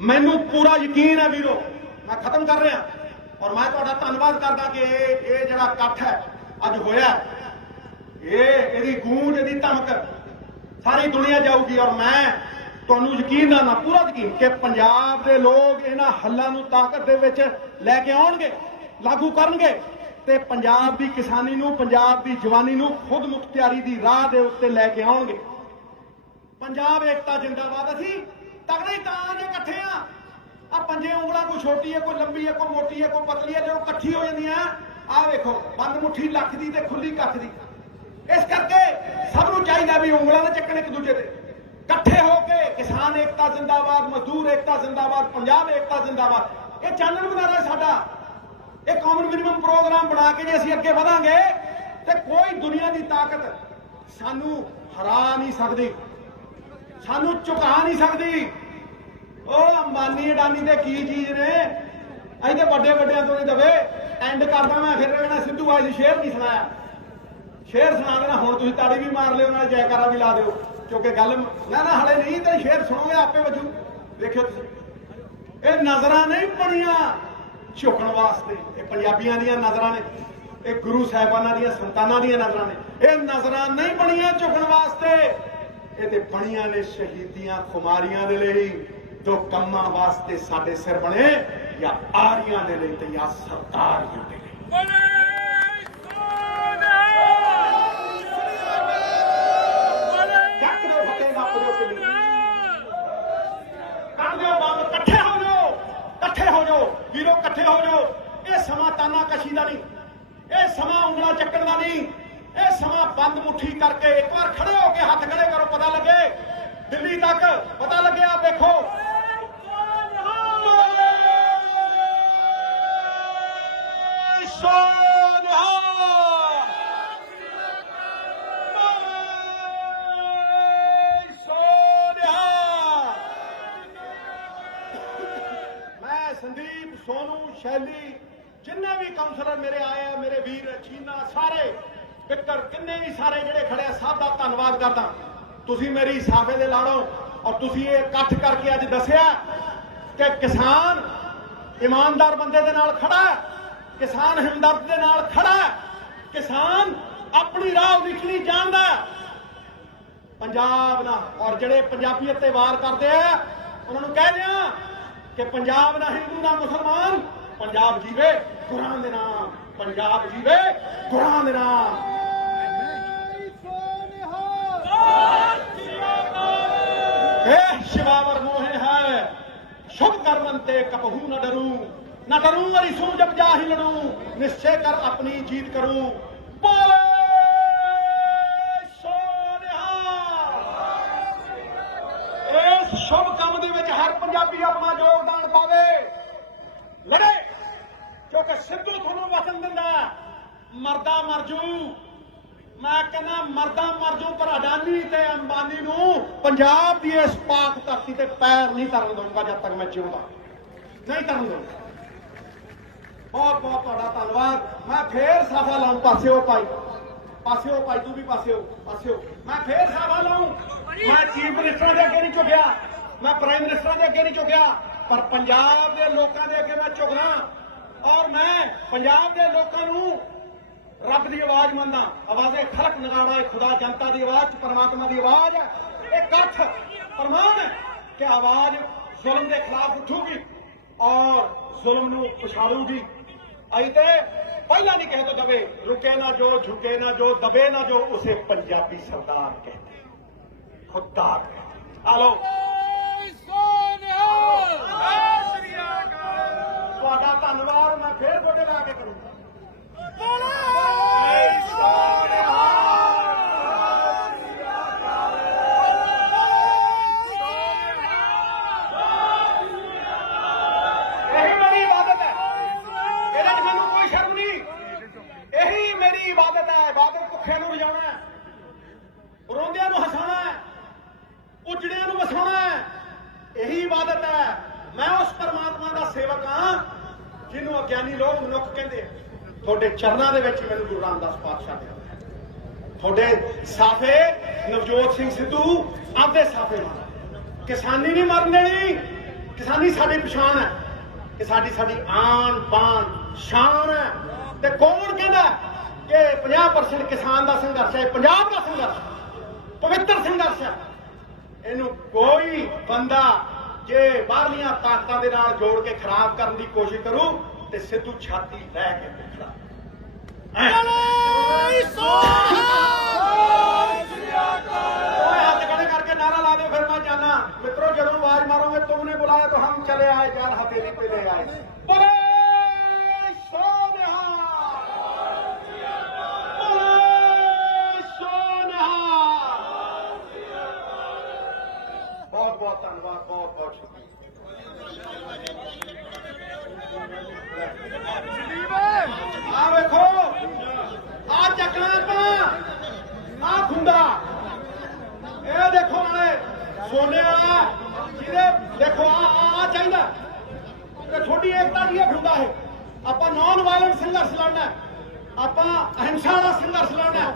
ਮੈਨੂੰ ਪੂਰਾ ਯਕੀਨ ਹੈ ਵੀਰੋ, ਮੈਂ ਖਤਮ ਕਰ ਰਿਹਾ ਔਰ ਮੈਂ ਤੁਹਾਡਾ ਧੰਨਵਾਦ ਕਰਦਾ ਕਿ ਇਹ ਜਿਹੜਾ ਇਕੱਠ ਹੈ ਅੱਜ ਹੋਇਆ, ਇਹਦੀ ਗੂੰਜ, ਇਹਦੀ ਧਮਕ ਸਾਰੀ ਦੁਨੀਆ ਜਾਊਗੀ। ਔਰ ਮੈਂ ਤੁਹਾਨੂੰ ਯਕੀਨ ਨਾ ਪੂਰਾ ਯਕੀਨ ਕਿ ਪੰਜਾਬ ਦੇ ਲੋਕ ਇਹਨਾਂ ਹੱਲਾਂ ਨੂੰ ਤਾਕਤ ਦੇ ਵਿੱਚ ਲੈ ਕੇ ਆਉਣਗੇ, ਲਾਗੂ ਕਰਨਗੇ ਤੇ ਪੰਜਾਬ ਦੀ ਕਿਸਾਨੀ ਨੂੰ, ਪੰਜਾਬ ਦੀ ਜਵਾਨੀ ਨੂੰ ਖੁਦ ਮੁਖਤਿਆਰੀ ਦੀ ਰਾਹ ਦੇ ਉੱਤੇ ਲੈ ਕੇ ਆਉਣਗੇ। ਪੰਜਾਬ ਏਕਤਾ ਜਿੰਦਾਬਾਦ। ਅਸੀਂ ਤਗੜੇ ਤਾਂ ਜੇ ਇਕੱਠੇ ਆ ਪੰਜੇ ਉਂਗਲਾਂ, ਕੋਈ ਛੋਟੀ ਹੈ, ਕੋਈ ਲੰਬੀ ਹੈ, ਕੋਈ ਮੋਟੀ ਹੈ, ਕੋਈ ਪਤਲੀ ਹੈ, ਜਦੋਂ ਇਕੱਠੀ ਹੋ ਜਾਂਦੀਆਂ ਆਹ ਵੇਖੋ ਬੰਦ ਮੁੱਠੀ ਲੱਖ ਦੀ ਤੇ ਖੁੱਲੀ ਕੱਖ ਦੀ। ਇਸ ਕਰਕੇ ਸਭ ਨੂੰ ਚਾਹੀਦਾ ਵੀ ਉਂਗਲਾਂ ਨਾ ਚੱਕਣ ਇੱਕ ਦੂਜੇ ਦੇ, ਇਕੱਠੇ ਹੋ ਕੇ ਕਿਸਾਨ ਏਕਤਾ ਜਿੰਦਾਬਾਦ, ਮਜ਼ਦੂਰ ਏਕਤਾ ਜਿੰਦਾਬਾਦ, ਪੰਜਾਬ ਏਕਤਾ ਜਿੰਦਾਬਾਦ। ਇਹ ਚਾਨਣ ਬਣਾ ਸਾਡਾ। ਇਹ ਕਾਮਨ ਮਿਨੀਮਮ ਪ੍ਰੋਗਰਾਮ ਬਣਾ ਕੇ ਜੇ ਅਸੀਂ ਅੱਗੇ ਵਧਾਂਗੇ ਤੇ ਕੋਈ ਦੁਨੀਆ ਦੀ ਤਾਕਤ ਸਾਨੂੰ ਹਰਾ ਨਹੀਂ ਸਕਦੀ, ਸਾਨੂੰ ਝੁਕਾ ਨਹੀਂ ਸਕਦੀ। ਉਹ ਅੰਬਾਨੀ ਅਡਾਨੀ ਦੇ ਕੀ ਚੀਜ਼ ਨੇ, ਅਸੀਂ ਤੇ ਵੱਡੇ ਵੱਡਿਆਂ ਤੋਂ ਨਹੀਂ ਦਵੇ। ਐਂਡ ਕਰਦਾ ਮੈਂ ਫਿਰ ਕਹਿਣਾ ਸਿੱਧੂ ਬਾਈ ਦੀ ਸ਼ੇਰ ਨਹੀਂ ਸੁਣਾਇਆ, ਸ਼ੇਰ ਸੁਣਾ ਦੇਣਾ। ਹੁਣ ਤੁਸੀਂ ਤਾੜੀ ਵੀ ਮਾਰ ਲਿਓ, ਨਾਲ ਜੈਕਾਰਾ ਵੀ ਲਾ ਦਿਓ, ਕਿਉਂਕਿ ਗੱਲ ਨਾ ਹਲੇ ਨਹੀਂ ਤੇ ਸ਼ੇਰ ਸੁਣੋਗੇ ਆਪੇ ਵਜੂ। ਦੇਖਿਓ ਤੁਸੀਂ, ਇਹ ਨਜ਼ਰਾਂ ਨਹੀਂ ਬਣੀਆਂ ਝੁਕਣ ਵਾਸਤੇ, ਇਹ ਪੰਜਾਬੀਆਂ ਦੀਆਂ ਨਜ਼ਰਾਂ ਨੇ, ਇਹ ਗੁਰੂ ਸਾਹਿਬਾਨਾਂ ਦੀਆਂ ਸੰਤਾਨਾਂ ਦੀਆਂ ਨਜ਼ਰਾਂ ਨੇ। ਇਹ ਨਜ਼ਰਾਂ ਨਹੀਂ ਬਣੀਆਂ ਝੁਕਣ ਵਾਸਤੇ, ਇਹ ਤੇ ਬਣੀਆਂ ਨੇ ਸ਼ਹੀਦੀਆਂ ਖੁਮਾਰੀਆਂ ਦੇ ਲਈ। ਦੋ ਕੰਮਾਂ ਵਾਸਤੇ ਸਾਡੇ ਸਿਰ ਬਣੇ, ਜਾਂ ਆਰੀਆਂ ਦੇ ਲਈ ਤੇ ਜਾਂ ਸਰਦਾਰੀਆਂ ਦੇ ਲਈ। ਵੀਰੋ ਇਕੱਠੇ ਹੋ ਜਾਓ। ਇਹ ਸਮਾਂ ਤਾਨਾਕਸ਼ੀ ਦਾ ਨਹੀਂ, ਇਹ ਸਮਾਂ ਉਂਗਲਾਂ ਚੱਕਣ ਦਾ ਨਹੀਂ, ਇਹ ਸਮਾਂ ਬੰਦ ਮੁੱਠੀ ਕਰਕੇ ਇੱਕ ਵਾਰ ਖੜੇ ਹੋ ਕੇ ਹੱਥ ਖੜੇ ਕਰੋ, ਪਤਾ ਲੱਗੇ ਦਿੱਲੀ ਤੱਕ ਪਤਾ ਲੱਗਿਆ। ਵੇਖੋ संदीप, सोनू, शैली, जिन्ने भी काउंसलर मेरे आए हैं, मेरे वीर चीना, सारे विक्टर, किन्ने भी सारे ਜਿਹੜੇ ਖੜੇ ਆ, ਸਭ ਦਾ ਧੰਨਵਾਦ ਕਰਦਾ। ਤੁਸੀਂ ਮੇਰੀ ਸਾਫੇ ਦੇ ਲਾੜੋ ਔਰ ਤੁਸੀਂ ਇਹ ਇਕੱਠ ਕਰਕੇ ਅੱਜ ਦੱਸਿਆ ਕਿ ਕਿਸਾਨ ਇਮਾਨਦਾਰ ਬੰਦੇ ਦੇ ਨਾਲ ਖੜਾ ਹੈ, ਕਿਸਾਨ ਹਮਦਰਦ ਦੇ ਨਾਲ ਖੜਾ ਹੈ, ਕਿਸਾਨ ਆਪਣੀ ਰਾਹ ਨਿਕਲੀ ਜਾਂਦਾ ਪੰਜਾਬ ਨਾਲ। ਔਰ ਜਿਹੜੇ ਪੰਜਾਬੀਅਤ ਤੇ ਵਾਰ ਕਰਦੇ ਆ ਉਹਨਾਂ ਨੂੰ ਕਹਿ ਦਿਆਂ ਕਿ ਪੰਜਾਬ ਨਾ ਹਿੰਦੂ ਨਾ ਮੁਸਲਮਾਨ, ਪੰਜਾਬ ਜੀਵੇ ਗੁਰਾਂ ਦੇ ਨਾਮ, ਪੰਜਾਬ ਜੀਵੇ ਗੁਰਾਂ ਦੇ ਨਾਮ। शिवावर मोहे है शुभ कर्मन ते कपहू न डरू, न डरूं अरिसूं जब जा ही लड़ूं, निश्चय कर अपनी जीत करूं। बोले इस शुभ काम दे विच हर पंजाबी अपना योगदान पावे, लड़े, क्योंकि सिद्धू थोनों वचन दिंदा मरदा मर जू। मैं कहना मरदा मर जू, पर अडानी ते अंबानी नूं पंजाब दी इस पाक धरती ते पैर नहीं धरन दूंगा जब तक मैं जिऊंगा, नहीं धरन दूंगा। बहुत बहुत तुहाडा धन्नवाद। मैं फिर साफा लाऊं, पासे हो भाई, तू भी पासे हो। मैं फिर साफा लाऊं, मैं चीफ मिनिस्टर के अगे नहीं झुकिया, मैं प्राइम मिनिस्टर के अगे नहीं झुकिया, पर पंजाब के लोगों के अगे मैं झुकना। और मैं पंजाब के लोगों नूं रब की आवाज मनना। आवाज़े खलक नगाड़ा है, खुदा जनता की आवाज, परमात्मा की आवाज है। एक कथ प्रमाण है कि आवाज जुल्म के खिलाफ उठूगी और जुल्म नूं पछाड़ूगी। अते पहला नहीं कहे तो दबे, रुके ना जो, झुके ना जो, दबे ना जो, उसे पंजाबी सरदार कहते हैं, खुददार कहते। आलो तुहाडा धन्नवाद। मैं फिर गोडे ला के करूंगा। यही मेरी इबादत है, ਇਹਦੇ 'ਚ ਮੈਨੂੰ ਕੋਈ ਸ਼ਰਮ नहीं। यही मेरी इबादत है। इबादत भुੱਖਿਆਂ ਨੂੰ ਰਜਾਉਣਾ ਹੈ, ਰੋਂਦਿਆਂ ਨੂੰ ਹਸਾਉਣਾ ਹੈ, ਉਜੜਿਆਂ ਨੂੰ ਵਸਾਉਣਾ ਹੈ। यही इबादत है। मैं उस परमात्मा का सेवक हाँ जिन्हों अज्ञानी लोग मनुख कहते हैं। थोड़े चरणों के विच मैनूं गुरु रामदास पातशाह ने थोड़े साफे नवजोत सिंह सिद्धू आपदे साफे मार। किसानी नहीं मरन देनी, किसानी साडी पछाण है, कि साडी आन बान शान है। ते कौन कहता कि 50% किसान का संघर्ष है, पंजाब का संघर्ष, पवित्र संघर्ष है। इनू कोई बंदा जे बाहरलियां ताकतां दे नाल जोड़ के खराब करने की कोशिश करूं ते सिद्धू छाती लै के खड़ा हाथ खड़े करके नारा ला दो, फिर मैं जाना। मित्रों जब आवाज मारोगे तुमने बुलाया तो हम चले आए, चार हथेली पे ले आए। बोले सोनिहा, बोले सोनिहा। बहुत बहुत धन्यवाद, बहुत बहुत शुक्रिया। आ देखो आ चकना आ खुंदा, ये देखो नाले सोने वाला जिहदे देखो आ चाहिए। छोटी एकता की खुंदा है। आप नॉन वायलेंट संघर्ष लड़ना है, आप अहिंसा का संघर्ष लड़ना है,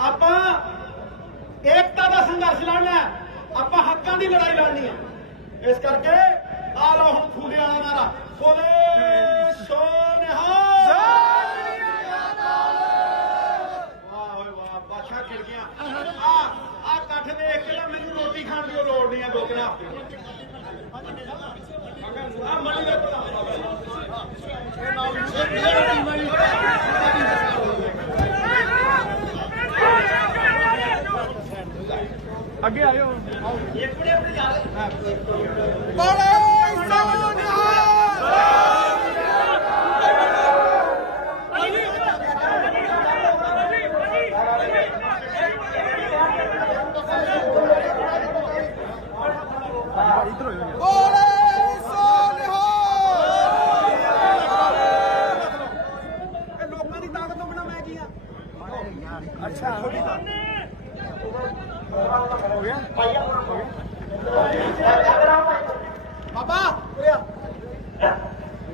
आप एकता का संघर्ष लड़ना है, आप हकों की लड़ाई लड़नी है। इस करके आ लो हम फूले वाला नारा, बोले सोनिहा। वाह बादशाह खिड़कियां आ कठ देख के मैनू रोटी खाने की लोड़ नहीं है। दो दिन अगे आयो लोगों की ताकत तो बिना मैं की। अच्छा हो गया बाबा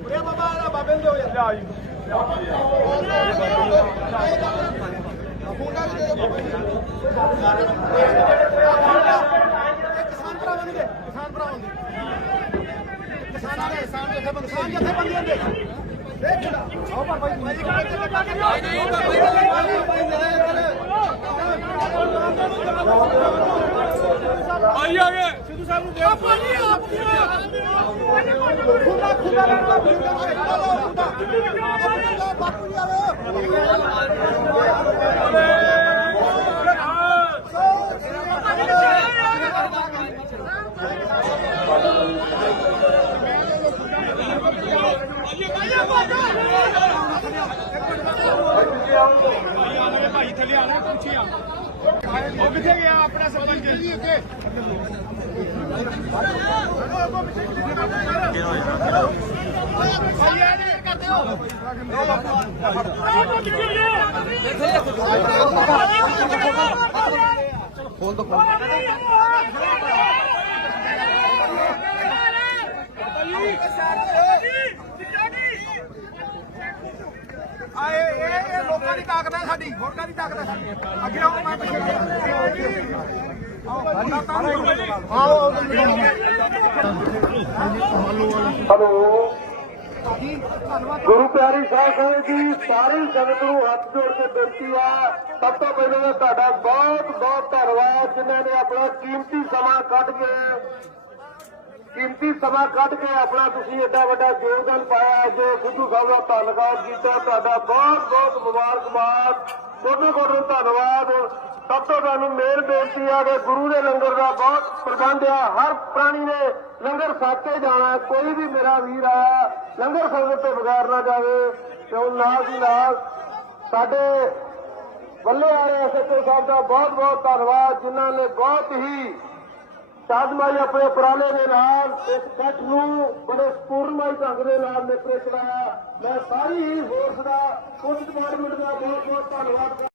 उड़िया बाबा आ बाबे दो यार किसान भरा बन गए, किसान भरा बन किसान जथेबंदियां दे सिद्धू साहब ਉਹ ਕਿੱਥੇ ਗਿਆ ਆਪਣਾ ਸਰਪੰਚ ਜੀ ਉੱਥੇ ਆਏ ਇਹ ਲੋਕਾਂ ਦੀ ਤਾਕਤ ਹੈ ਸਾਡੀ ਵੋਟਾਂ ਦੀ ਤਾਕਤ ਹੈ ਸਾਡੀ ਅੱਗੇ ਆਓ ਮੈਂ ਪਿੱਛੇ ਹੈਲੋ ਗੁਰੂ ਪਿਆਰੀ ਸਾਹਿਬ ਸਾਹਿਬ ਜੀ ਸਾਰੀ ਸੰਗਤ ਨੂੰ ਹੱਥ ਜੋੜ ਕੇ ਬੇਨਤੀ ਆ ਸਭ ਤੋਂ ਪਹਿਲਾਂ ਤਾਂ ਤੁਹਾਡਾ ਬਹੁਤ ਬਹੁਤ ਧੰਨਵਾਦ ਜਿਨ੍ਹਾਂ ਨੇ ਆਪਣਾ ਕੀਮਤੀ ਸਮਾਂ ਕੱਢ ਕੇ ਆਪਣਾ ਤੁਸੀਂ ਏਡਾ ਵੱਡਾ ਯੋਗਦਾਨ ਪਾਇਆ ਜੋ ਸਿੱਧੂ ਸਾਹਿਬ ਦਾ ਧੰਨਵਾਦ ਕੀਤਾ ਤੁਹਾਡਾ ਬਹੁਤ ਬਹੁਤ ਮੁਬਾਰਕਬਾਦ ਕੋਟੇ ਧੰਨਵਾਦ ਸਭ ਤੋਂ ਤੁਹਾਨੂੰ ਮੇਰ ਬੇਨਤੀ ਆ ਕਿ ਗੁਰੂ ਦੇ ਲੰਗਰ ਦਾ ਬਹੁਤ ਪ੍ਰਬੰਧ ਆ ਹਰ ਪ੍ਰਾਣੀ ਨੇ ਲੰਗਰ ਛਕ ਕੇ ਜਾਣਾ ਕੋਈ ਵੀ ਮੇਰਾ ਵੀਰ ਆਇਆ ਲੰਗਰ ਸੰਗਤ ਤੋਂ ਬਗੈਰ ਨਾ ਜਾਵੇ ਤੇ ਨਾਲ ਦੀ ਨਾਲ ਸਾਡੇ ਵੱਲੇ ਵਾਲੇ ਐਸਐਚਓ ਸਾਹਿਬ ਦਾ ਬਹੁਤ ਬਹੁਤ ਧੰਨਵਾਦ ਜਿਨ੍ਹਾਂ ਨੇ ਬਹੁਤ ਹੀ ਸਾਧਮਾਈ ਆਪਣੇ ਉਪਰਾਲੇ ਦੇ ਨਾਲ ਇਸ ਇਕੱਠ ਨੂੰ ਬੜੇ ਸਪੂਰਨਮਾਈ ਢੰਗ ਦੇ ਨਾਲ ਨਿਪਰੇ ਚਲਾਇਆ ਮੈਂ ਸਾਰੀ ਹੀ ਫੋਰਸ ਦਾ ਪੁਲਿਸ ਡਿਪਾਰਟਮੈਂਟ ਦਾ ਬਹੁਤ ਬਹੁਤ ਧੰਨਵਾਦ